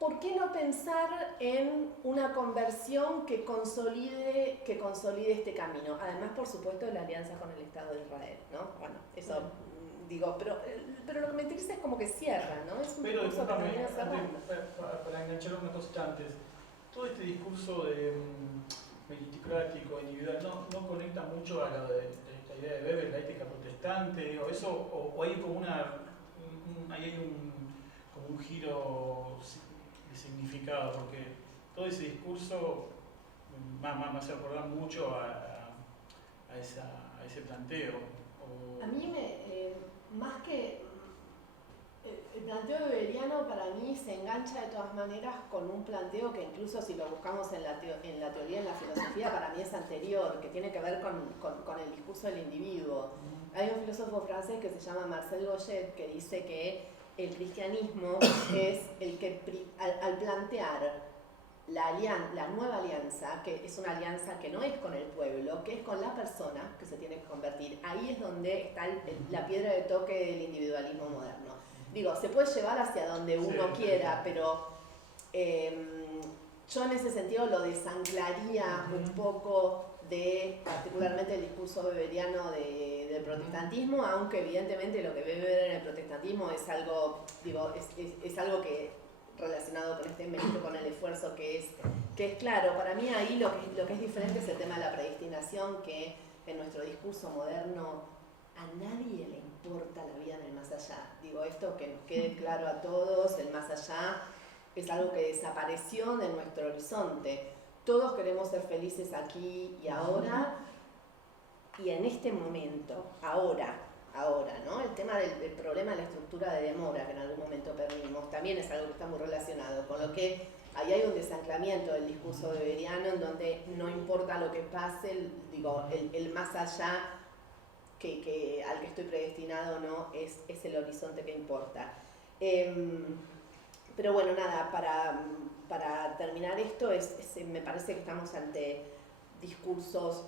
¿por qué no pensar en una conversión que consolide este camino? Además, por supuesto, de la alianza con el Estado de Israel, ¿no? Bueno, eso digo, pero lo que me interesa es como que cierra, ¿no? Es un discurso que termina cerrando. Para enganchar una cosita antes, todo este discurso de meritocrático, individual, no conecta mucho a la idea de Weber, la ética protestante, digo, eso, o hay como como un giro de significado, porque todo ese discurso me hace acordar mucho a ese planteo. A mí más que el planteo weberiano, para mí se engancha de todas maneras con un planteo que incluso si lo buscamos en la teoría, en la filosofía, para mí es anterior, que tiene que ver con el discurso del individuo. Hay un filósofo francés que se llama Marcel Goyet que dice que el cristianismo es el que, al plantear la nueva alianza, que es una alianza que no es con el pueblo, que es con la persona, que se tiene convertir. Ahí es donde está la piedra de toque del individualismo moderno. Digo, se puede llevar hacia donde uno quiera, pero yo en ese sentido lo desanclaría un poco de particularmente el discurso weberiano del protestantismo, aunque evidentemente lo que Weber en el protestantismo es algo, digo, es algo que relacionado con este mérito, con el esfuerzo que es claro. Para mí ahí lo que es diferente es el tema de la predestinación, que en nuestro discurso moderno a nadie le importa la vida en el más allá. Digo, esto que nos quede claro a todos, el más allá es algo que desapareció de nuestro horizonte. Todos queremos ser felices aquí y ahora, y en este momento, ahora, ¿no? El tema del problema de la estructura de demora que en algún momento perdimos también es algo que está muy relacionado, con lo que ahí hay un desanclamiento del discurso weberiano en donde no importa lo que pase, el más allá al que estoy predestinado, ¿no? Es el horizonte que importa. Pero bueno, nada, para terminar esto, me parece que estamos ante discursos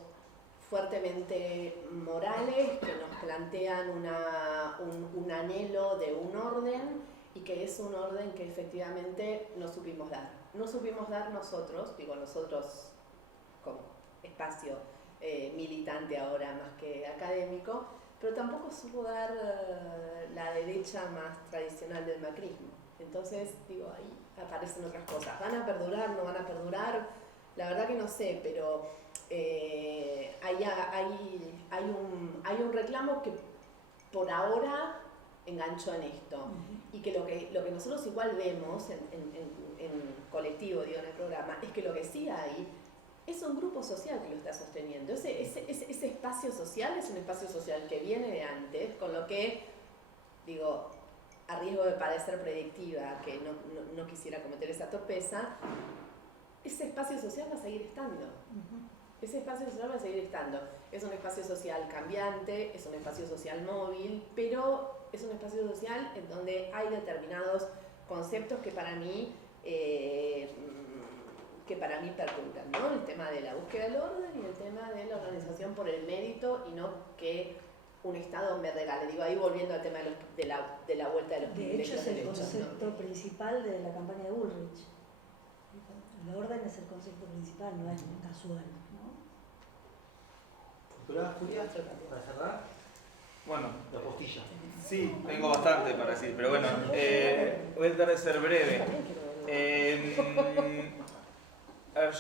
fuertemente morales que nos plantean un anhelo de un orden, y que es un orden que efectivamente no supimos dar. No supimos dar nosotros como espacio militante ahora más que académico, pero tampoco supo dar la derecha más tradicional del macrismo. Entonces, digo, ahí aparecen otras cosas. ¿Van a perdurar? ¿No van a perdurar? La verdad que no sé, pero hay un reclamo que por ahora enganchó en esto. Y que lo que nosotros igual vemos en colectivo, digo, en el programa, es que lo que sí hay es un grupo social que lo está sosteniendo. Ese espacio social es un espacio social que viene de antes, con lo que, digo, a riesgo de parecer predictiva, que no quisiera cometer esa torpeza, ese espacio social va a seguir estando. Ese espacio social va a seguir estando. Es un espacio social cambiante, es un espacio social móvil, pero es un espacio social en donde hay determinados conceptos que para mí perduran, ¿no? El tema de la búsqueda del orden y el tema de la organización por el mérito y no que un Estado me regale. Digo, ahí volviendo al tema de la vuelta de los privilegios. De hecho, es el concepto principal de la campaña de Bullrich. El orden es el concepto principal, no es casual, ¿no? Julia, para cerrar. Bueno, la postilla. Sí, tengo bastante para decir, pero bueno, voy a tratar de ser breve. A ver,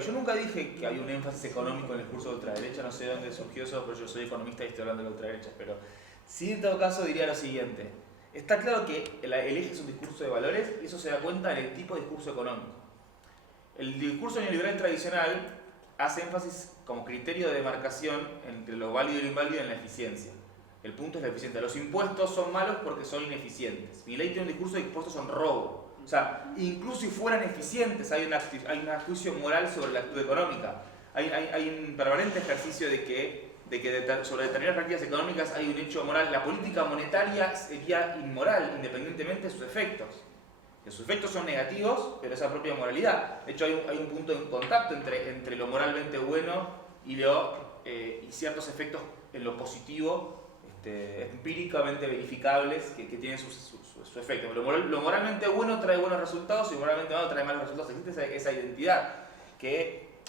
yo nunca dije que hay un énfasis económico en el discurso de ultraderecha, no sé de dónde surgió eso, pero yo soy economista y estoy hablando de la ultraderecha, pero sí, en todo caso diría lo siguiente. Está claro que el eje es un discurso de valores y eso se da cuenta en el tipo de discurso económico. El discurso neoliberal tradicional hace énfasis como criterio de demarcación entre lo válido y lo inválido en la eficiencia. El punto es la eficiencia. Los impuestos son malos porque son ineficientes. Milei tiene un discurso de que impuestos son robo. O sea, incluso si fueran eficientes, hay un juicio moral sobre la actitud económica. Hay un permanente ejercicio de que sobre determinadas prácticas económicas hay un hecho moral. La política monetaria sería inmoral, independientemente de sus efectos. Que sus efectos son negativos, pero esa propia moralidad. De hecho, hay un punto de contacto entre lo moralmente bueno y ciertos efectos en lo positivo, empíricamente verificables, que tienen su efecto. Lo moralmente bueno trae buenos resultados y lo moralmente malo trae malos resultados. Existe esa identidad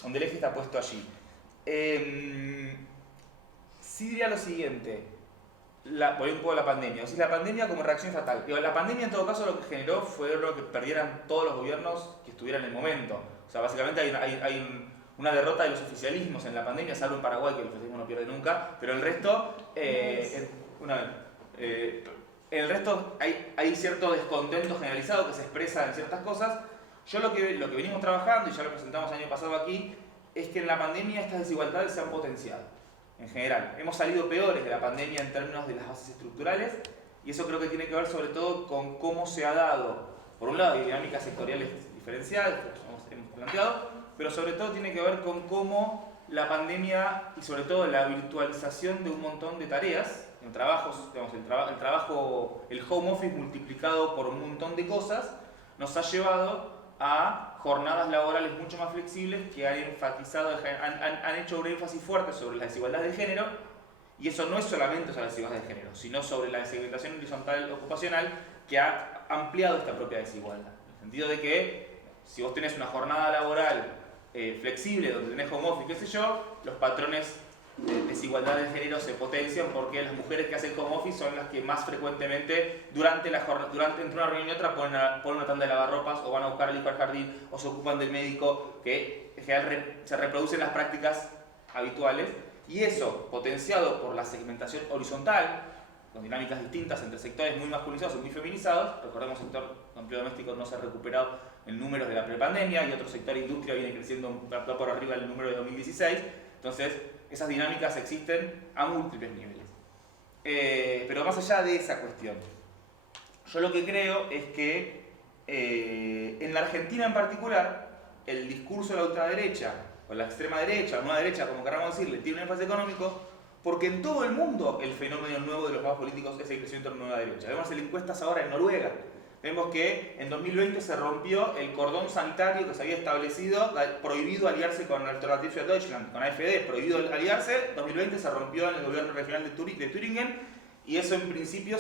donde el eje está puesto allí. Sí diría lo siguiente. Voy un poco a la pandemia. O sea, la pandemia como reacción fatal. La pandemia en todo caso lo que generó fue que perdieran todos los gobiernos que estuvieran en el momento. O sea, básicamente hay una derrota de los oficialismos en la pandemia, salvo en Paraguay, que el oficialismo no pierde nunca, pero el resto, el resto hay cierto descontento generalizado que se expresa en ciertas cosas. Yo lo que venimos trabajando, y ya lo presentamos el año pasado aquí, es que en la pandemia estas desigualdades se han potenciado. En general, hemos salido peores de la pandemia en términos de las bases estructurales, y eso creo que tiene que ver sobre todo con cómo se ha dado, por un lado, dinámicas sectoriales diferenciadas, que hemos planteado, pero sobre todo tiene que ver con cómo la pandemia y sobre todo la virtualización de un montón de tareas, en trabajos, digamos, el home office multiplicado por un montón de cosas, nos ha llevado a jornadas laborales mucho más flexibles que han enfatizado, han hecho un énfasis fuerte sobre la desigualdad de género, y eso no es solamente sobre la desigualdad de género, sino sobre la segmentación horizontal ocupacional que ha ampliado esta propia desigualdad. En el sentido de que si vos tenés una jornada laboral flexible, donde tenés home office, qué sé yo, los patrones de desigualdad de género se potencian porque las mujeres que hacen home office son las que más frecuentemente entre una reunión y otra ponen una tanda de lavarropas o van a buscar al hijo al jardín o se ocupan del médico, que en general se reproducen las prácticas habituales, y eso potenciado por la segmentación horizontal con dinámicas distintas entre sectores muy masculinizados y muy feminizados. Recordemos que el sector de empleo doméstico no se ha recuperado en números de la prepandemia, y otro sector industria viene creciendo por arriba del número de 2016. Entonces, esas dinámicas existen a múltiples niveles. Pero más allá de esa cuestión, yo lo que creo es que en la Argentina en particular, el discurso de la ultraderecha, o la extrema derecha, o una derecha, como queramos decirle, tiene un énfasis económico, porque en todo el mundo el fenómeno nuevo de los nuevos políticos es el crecimiento de la nueva derecha. Vemos en encuestas ahora en Noruega. Vemos que en 2020 se rompió el cordón sanitario que se había establecido, prohibido aliarse con Alternative für Deutschland, con AfD, prohibido aliarse. 2020 se rompió en el gobierno regional de Thüringen, y eso en principio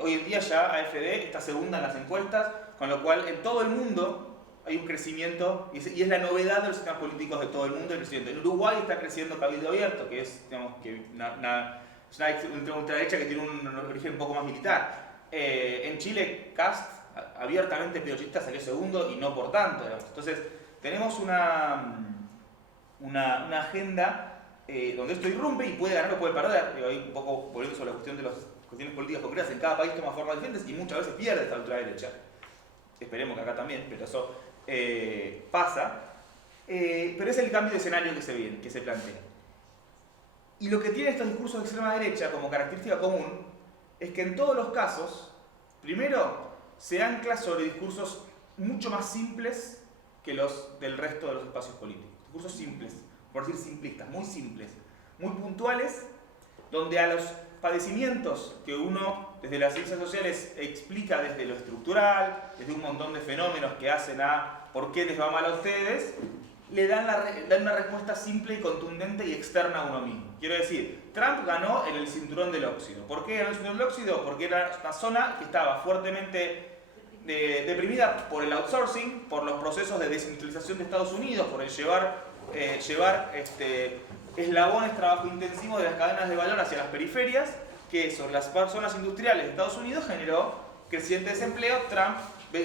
hoy en día ya AfD está segunda en las encuestas, con lo cual en todo el mundo hay un crecimiento, y es la novedad de los sistemas políticos de todo el mundo, el crecimiento. En Uruguay está creciendo Cabildo Abierto, que es, digamos, una ultraderecha que tiene un origen un poco más militar. En Chile, Kast, abiertamente pinochista, salió segundo y no por tanto. Digamos. Entonces, tenemos una agenda donde esto irrumpe y puede ganar o puede perder. Digo, ahí un poco volviendo sobre la cuestión de las cuestiones políticas concretas, en cada país toma formas diferentes y muchas veces pierde esta ultraderecha. Esperemos que acá también, pero eso pasa. Pero es el cambio de escenario que se plantea. Y lo que tiene estos discursos de extrema derecha como característica común es que en todos los casos, primero, se ancla sobre discursos mucho más simples que los del resto de los espacios políticos. Discursos simples, por decir simplistas, muy simples, muy puntuales, donde a los padecimientos que uno desde las ciencias sociales explica desde lo estructural, desde un montón de fenómenos que hacen a por qué les va mal a ustedes, le dan una respuesta simple y contundente y externa a uno mismo. Quiero decir, Trump ganó en el cinturón del óxido. ¿Por qué ganó el cinturón del óxido? Porque era una zona que estaba fuertemente deprimida por el outsourcing, por los procesos de desindustrialización de Estados Unidos, por el llevar eslabones trabajo intensivo de las cadenas de valor hacia las periferias, que son las zonas industriales de Estados Unidos, generó creciente desempleo. Trump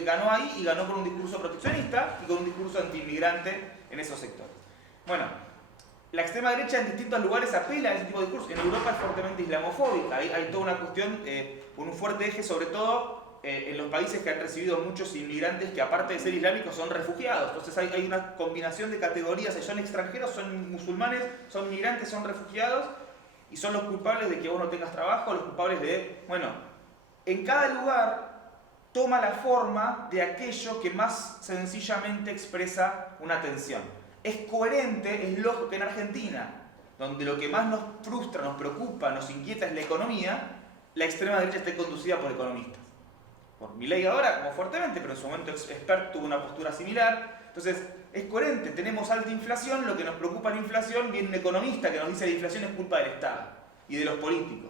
ganó ahí y ganó con un discurso proteccionista y con un discurso antiinmigrante en esos sectores. Bueno, la extrema derecha en distintos lugares apela a ese tipo de discursos. En Europa es fuertemente islamofóbica, hay toda una cuestión con un fuerte eje, sobre todo en los países que han recibido muchos inmigrantes que aparte de ser islámicos son refugiados. Entonces hay una combinación de categorías, son extranjeros, son musulmanes, son migrantes, son refugiados, y son los culpables de que vos no tengas trabajo, los culpables de... Bueno, en cada lugar toma la forma de aquello que más sencillamente expresa una tensión. Es coherente, es lógico que en Argentina, donde lo que más nos frustra, nos preocupa, nos inquieta es la economía, la extrema derecha esté conducida por economistas. Por Milei ahora, como fuertemente, pero en su momento Expert tuvo una postura similar. Entonces, es coherente, tenemos alta inflación, lo que nos preocupa la inflación, viene un economista que nos dice que la inflación es culpa del Estado y de los políticos.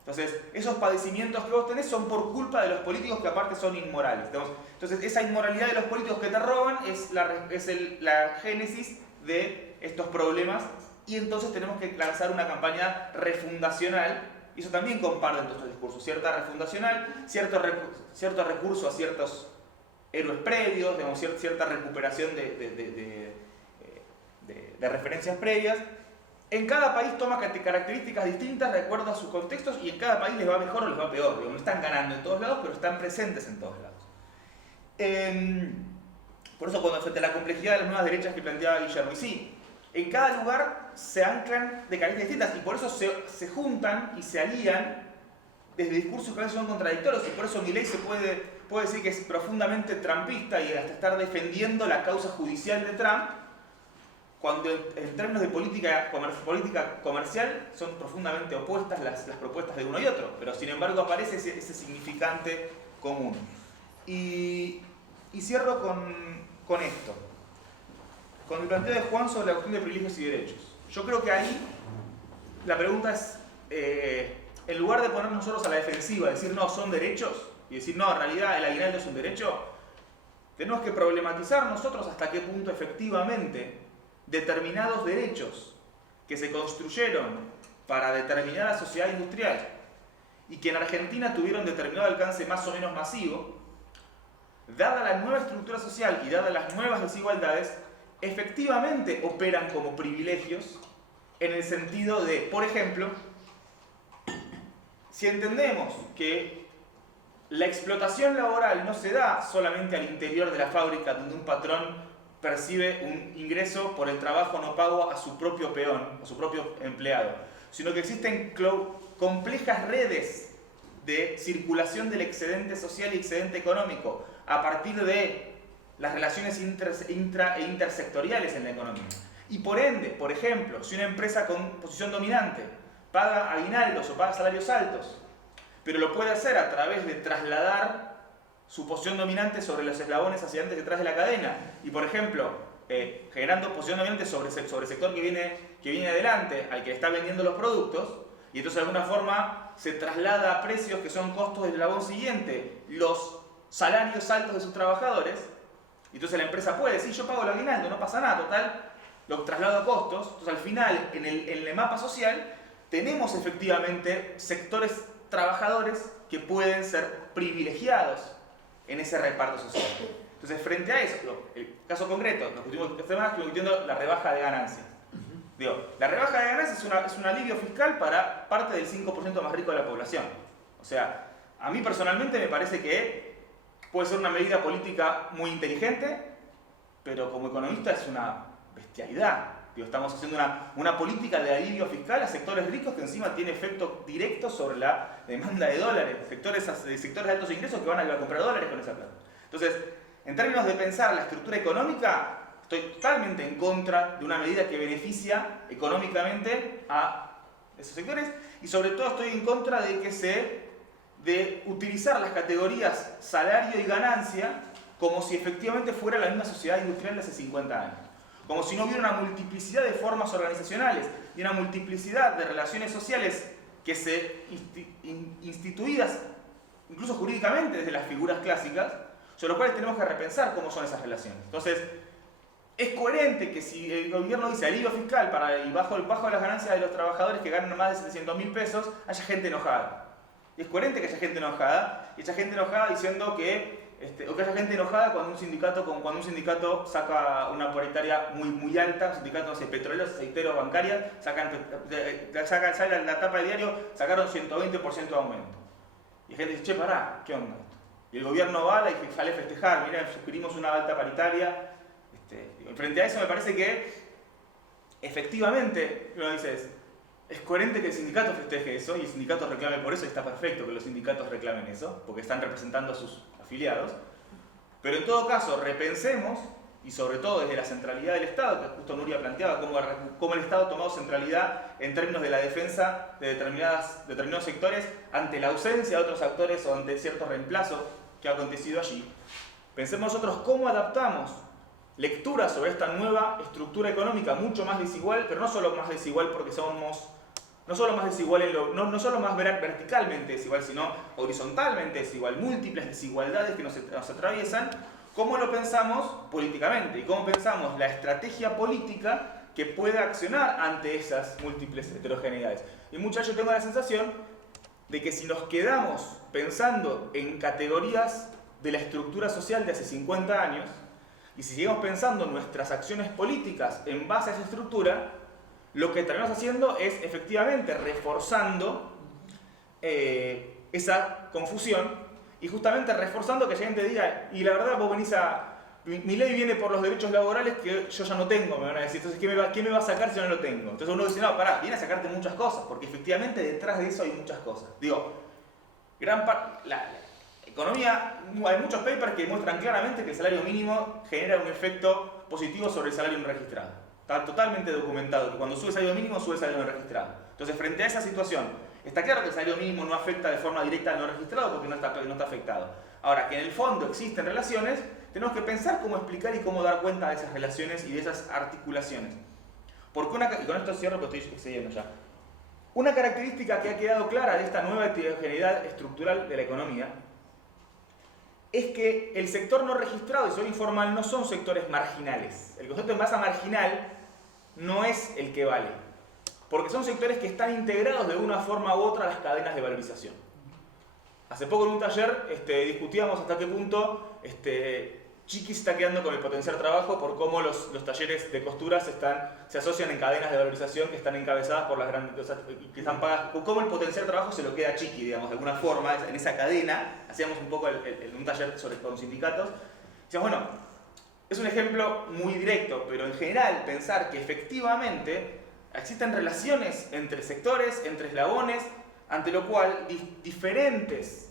Entonces, esos padecimientos que vos tenés son por culpa de los políticos que aparte son inmorales. Entonces, esa inmoralidad de los políticos que te roban es la génesis de estos problemas, y entonces tenemos que lanzar una campaña refundacional, y eso también comparten todos estos discursos, cierta refundacional, cierto recurso a ciertos héroes previos, digamos, cierta recuperación de referencias previas. En cada país toma características distintas de acuerdo a sus contextos, y en cada país les va mejor o les va peor. Digo, no están ganando en todos lados, pero están presentes en todos lados. Por eso, cuando frente a la complejidad de las nuevas derechas que planteaba Guillermo, y sí, en cada lugar se anclan de características distintas, y por eso se juntan y se alían desde discursos que a veces son contradictorios, y por eso Milei se puede decir que es profundamente trumpista y hasta estar defendiendo la causa judicial de Trump, cuando en términos de política comercial son profundamente opuestas las propuestas de uno y otro, pero sin embargo aparece ese significante común. Y Y cierro con esto, con el planteo de Juan sobre la cuestión de privilegios y derechos. Yo creo que ahí la pregunta es, en lugar de ponernos nosotros a la defensiva, decir no, son derechos, y decir no, en realidad el aguinaldo es un derecho, tenemos que problematizar nosotros hasta qué punto efectivamente determinados derechos que se construyeron para determinada sociedad industrial y que en Argentina tuvieron determinado alcance más o menos masivo, dada la nueva estructura social y dadas las nuevas desigualdades, efectivamente operan como privilegios en el sentido de, por ejemplo, si entendemos que la explotación laboral no se da solamente al interior de la fábrica donde un patrón percibe un ingreso por el trabajo no pago a su propio peón, a su propio empleado, sino que existen complejas redes de circulación del excedente social y excedente económico a partir de las relaciones intra e intersectoriales en la economía. Y por ende, por ejemplo, si una empresa con posición dominante paga aguinaldos o paga salarios altos, pero lo puede hacer a través de trasladar su posición dominante sobre los eslabones hacia adelante detrás de la cadena, y por ejemplo, generando posición dominante sobre el sector que viene adelante, al que está vendiendo los productos, y entonces de alguna forma se traslada a precios que son costos del eslabón siguiente, los salarios altos de sus trabajadores, y entonces la empresa puede decir, yo pago el aguinaldo, no pasa nada, total, lo traslado a costos. Entonces al final, en el mapa social, tenemos efectivamente sectores trabajadores que pueden ser privilegiados en ese reparto social. Entonces, frente a eso, el caso concreto, nos discutimos esta semana, estuvimos discutiendo la rebaja de ganancias. Digo, la rebaja de ganancias es un alivio fiscal para parte del 5% más rico de la población. O sea, a mí personalmente me parece que puede ser una medida política muy inteligente, pero como economista es una bestialidad. Digo, estamos haciendo una política de alivio fiscal a sectores ricos que encima tiene efecto directo sobre la demanda de dólares, sectores de altos ingresos que van a ir a comprar dólares con esa plata. Entonces, en términos de pensar la estructura económica, estoy totalmente en contra de una medida que beneficia económicamente a esos sectores, y sobre todo estoy en contra de utilizar las categorías salario y ganancia como si efectivamente fuera la misma sociedad industrial de hace 50 años. Como si no hubiera una multiplicidad de formas organizacionales y una multiplicidad de relaciones sociales que se instituidas incluso jurídicamente desde las figuras clásicas, sobre lo cual tenemos que repensar cómo son esas relaciones. Entonces, es coherente que si el gobierno dice alivio fiscal para el bajo de las ganancias de los trabajadores que ganan más de 700.000 pesos, haya gente enojada. Y es coherente que haya gente enojada, y haya gente enojada diciendo que o que haya gente enojada cuando un sindicato saca una paritaria muy alta, un sindicato, no sé, petroleros, aceiteros, bancarias, sale la tapa del diario, sacaron 120% de aumento. Y gente dice, che, pará, ¿qué onda esto? Y el gobierno va y sale a festejar, mira, suscribimos una alta paritaria. Frente a eso me parece que, efectivamente, uno dice, es coherente que el sindicato festeje eso y el sindicato reclame por eso, y está perfecto que los sindicatos reclamen eso, porque están representando a sus afiliados. Pero en todo caso, repensemos, y sobre todo desde la centralidad del Estado, que justo Nuria planteaba, cómo el Estado ha tomado centralidad en términos de la defensa de determinados sectores ante la ausencia de otros actores o ante ciertos reemplazos que ha acontecido allí. Pensemos nosotros cómo adaptamos lecturas sobre esta nueva estructura económica mucho más desigual, pero no solo más desigual porque no solo más verticalmente desigual, sino horizontalmente desigual, múltiples desigualdades que nos atraviesan, cómo lo pensamos políticamente y cómo pensamos la estrategia política que pueda accionar ante esas múltiples heterogeneidades. Y muchas veces yo tengo la sensación de que si nos quedamos pensando en categorías de la estructura social de hace 50 años, y si seguimos pensando nuestras acciones políticas en base a esa estructura, lo que terminamos haciendo es efectivamente reforzando esa confusión y justamente reforzando que la gente diga, y la verdad vos venís mi ley viene por los derechos laborales que yo ya no tengo, me van a decir, entonces ¿qué me va a sacar si yo no lo tengo? Entonces uno dice, no, pará, viene a sacarte muchas cosas, porque efectivamente detrás de eso hay muchas cosas. Digo, la economía, hay muchos papers que muestran claramente que el salario mínimo genera un efecto positivo sobre el salario no registrado. Está totalmente documentado que cuando sube el salario mínimo, sube el salario no registrado. Entonces, frente a esa situación, está claro que el salario mínimo no afecta de forma directa al no registrado porque no está afectado. Ahora, que en el fondo existen relaciones tenemos que pensar cómo explicar y cómo dar cuenta de esas relaciones y de esas articulaciones. Porque y con esto cierro porque estoy excediendo ya. Una característica que ha quedado clara de esta nueva heterogeneidad estructural de la economía es que el sector no registrado y el sector informal no son sectores marginales. El concepto de masa marginal no es el que vale, porque son sectores que están integrados de una forma u otra a las cadenas de valorización. Hace poco en un taller discutíamos hasta qué punto Chiqui se está quedando con el potenciar trabajo por cómo los talleres de costuras se asocian en cadenas de valorización que están encabezadas por las grandes, o sea, que están pagadas, cómo el potenciar trabajo se lo queda a Chiqui, digamos, de alguna forma, en esa cadena. Hacíamos un poco un taller con sindicatos. Decíamos, bueno, es un ejemplo muy directo, pero en general pensar que efectivamente existen relaciones entre sectores, entre eslabones, ante lo cual diferentes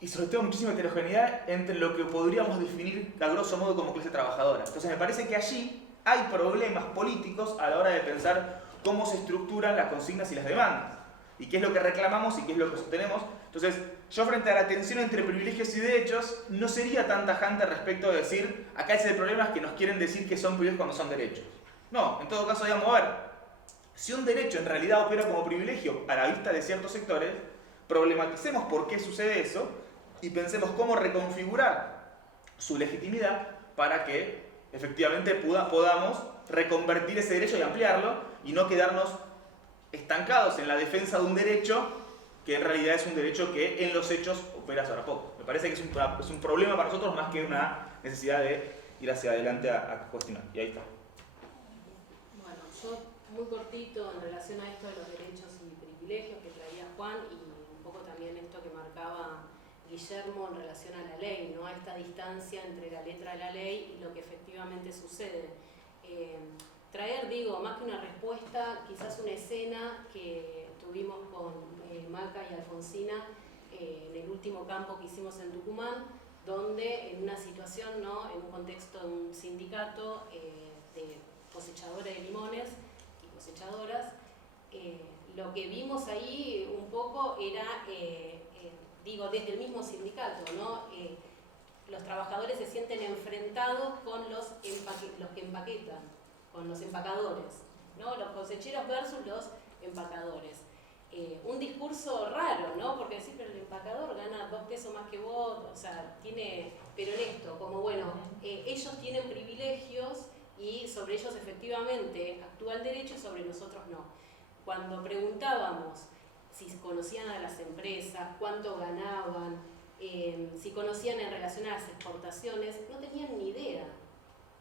y sobre todo muchísima heterogeneidad entre lo que podríamos definir a grosso modo como clase trabajadora. Entonces me parece que allí hay problemas políticos a la hora de pensar cómo se estructuran las consignas y las demandas, y qué es lo que reclamamos y qué es lo que sostenemos. Entonces yo, frente a la tensión entre privilegios y derechos, no sería tan tajante respecto de decir acá ese problema es que nos quieren decir que son privilegios cuando son derechos. No, en todo caso, digamos, a ver, si un derecho en realidad opera como privilegio a la vista de ciertos sectores, problematicemos por qué sucede eso y pensemos cómo reconfigurar su legitimidad para que efectivamente podamos reconvertir ese derecho y ampliarlo y no quedarnos estancados en la defensa de un derecho que en realidad es un derecho que en los hechos opera sobre poco. Me parece que es un problema para nosotros más que una necesidad de ir hacia adelante a cuestionar. Y ahí está. Bueno, yo muy cortito en relación a esto de los derechos y privilegios que traía Juan y un poco también esto que marcaba Guillermo en relación a la ley, ¿no? A esta distancia entre la letra de la ley y lo que efectivamente sucede. Traer, digo, más que una respuesta, quizás una escena que tuvimos con Maca y Alfonsina en el último campo que hicimos en Tucumán, donde en una situación, ¿no? En un contexto de un sindicato de cosechadores de limones y cosechadoras, lo que vimos ahí un poco era, digo, desde el mismo sindicato, ¿no? Los trabajadores se sienten enfrentados con los que empaquetan, con los empacadores, ¿no? Los cosecheros versus los empacadores. Un discurso raro, ¿no? Porque decir, pero el empacador gana 2 pesos más que vos, o sea, pero en esto, como bueno, ellos tienen privilegios y sobre ellos efectivamente actúa el derecho y sobre nosotros no. Cuando preguntábamos si conocían a las empresas, cuánto ganaban, si conocían en relación a las exportaciones, no tenían ni idea.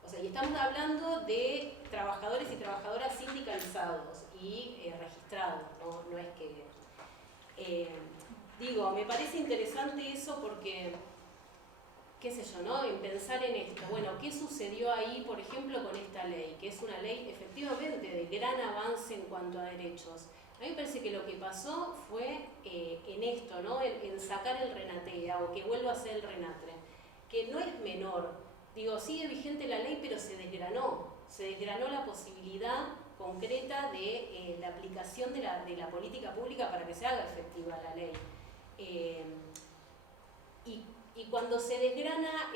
O sea, y estamos hablando de trabajadores y trabajadoras sindicalizados y registrados, no es que... digo, me parece interesante eso porque, qué sé yo, ¿no? En pensar en esto. Bueno, ¿qué sucedió ahí, por ejemplo, con esta ley? Que es una ley efectivamente de gran avance en cuanto a derechos. A mí me parece que lo que pasó fue en esto, ¿no? En sacar el RENATEA o que vuelva a ser el RENATRE, que no es menor. Digo, sigue vigente la ley, pero se desgranó la posibilidad concreta de la aplicación de la política pública para que se haga efectiva la ley. Y cuando se desgrana,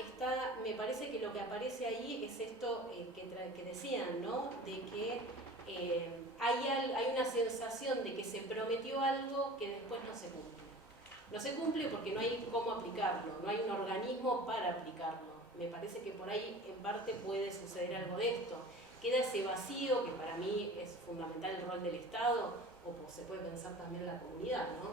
me parece que lo que aparece ahí es esto que decían, ¿no? De que hay una sensación de que se prometió algo que después no se cumple. No se cumple porque no hay cómo aplicarlo, no hay un organismo para aplicarlo. Me parece que por ahí en parte puede suceder algo de esto. Queda ese vacío, que para mí es fundamental el rol del Estado, o se puede pensar también la comunidad, ¿no?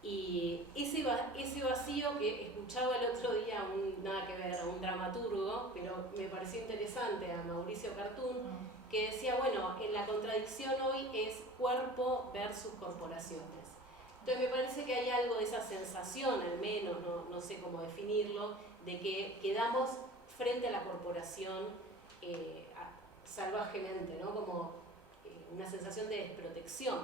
Y ese vacío que escuchaba el otro día, nada que ver, a un dramaturgo, pero me pareció interesante, a Mauricio Cartún, que decía, bueno, en la contradicción hoy es cuerpo versus corporaciones. Entonces me parece que hay algo de esa sensación, al menos, no sé cómo definirlo, de que quedamos frente a la corporación salvajemente, ¿no? Como una sensación de desprotección.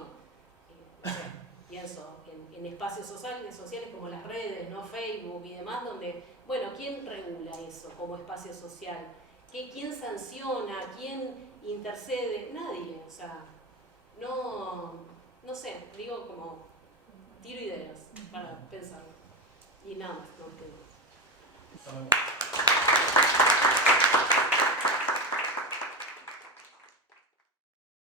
Pienso en espacios sociales como las redes, ¿no? Facebook y demás, donde, bueno, ¿quién regula eso como espacio social? ¿Quién sanciona? ¿Quién intercede? Nadie, o sea, no sé, digo como tiro ideas para pensar. Y nada más, no tengo. Nos vemos.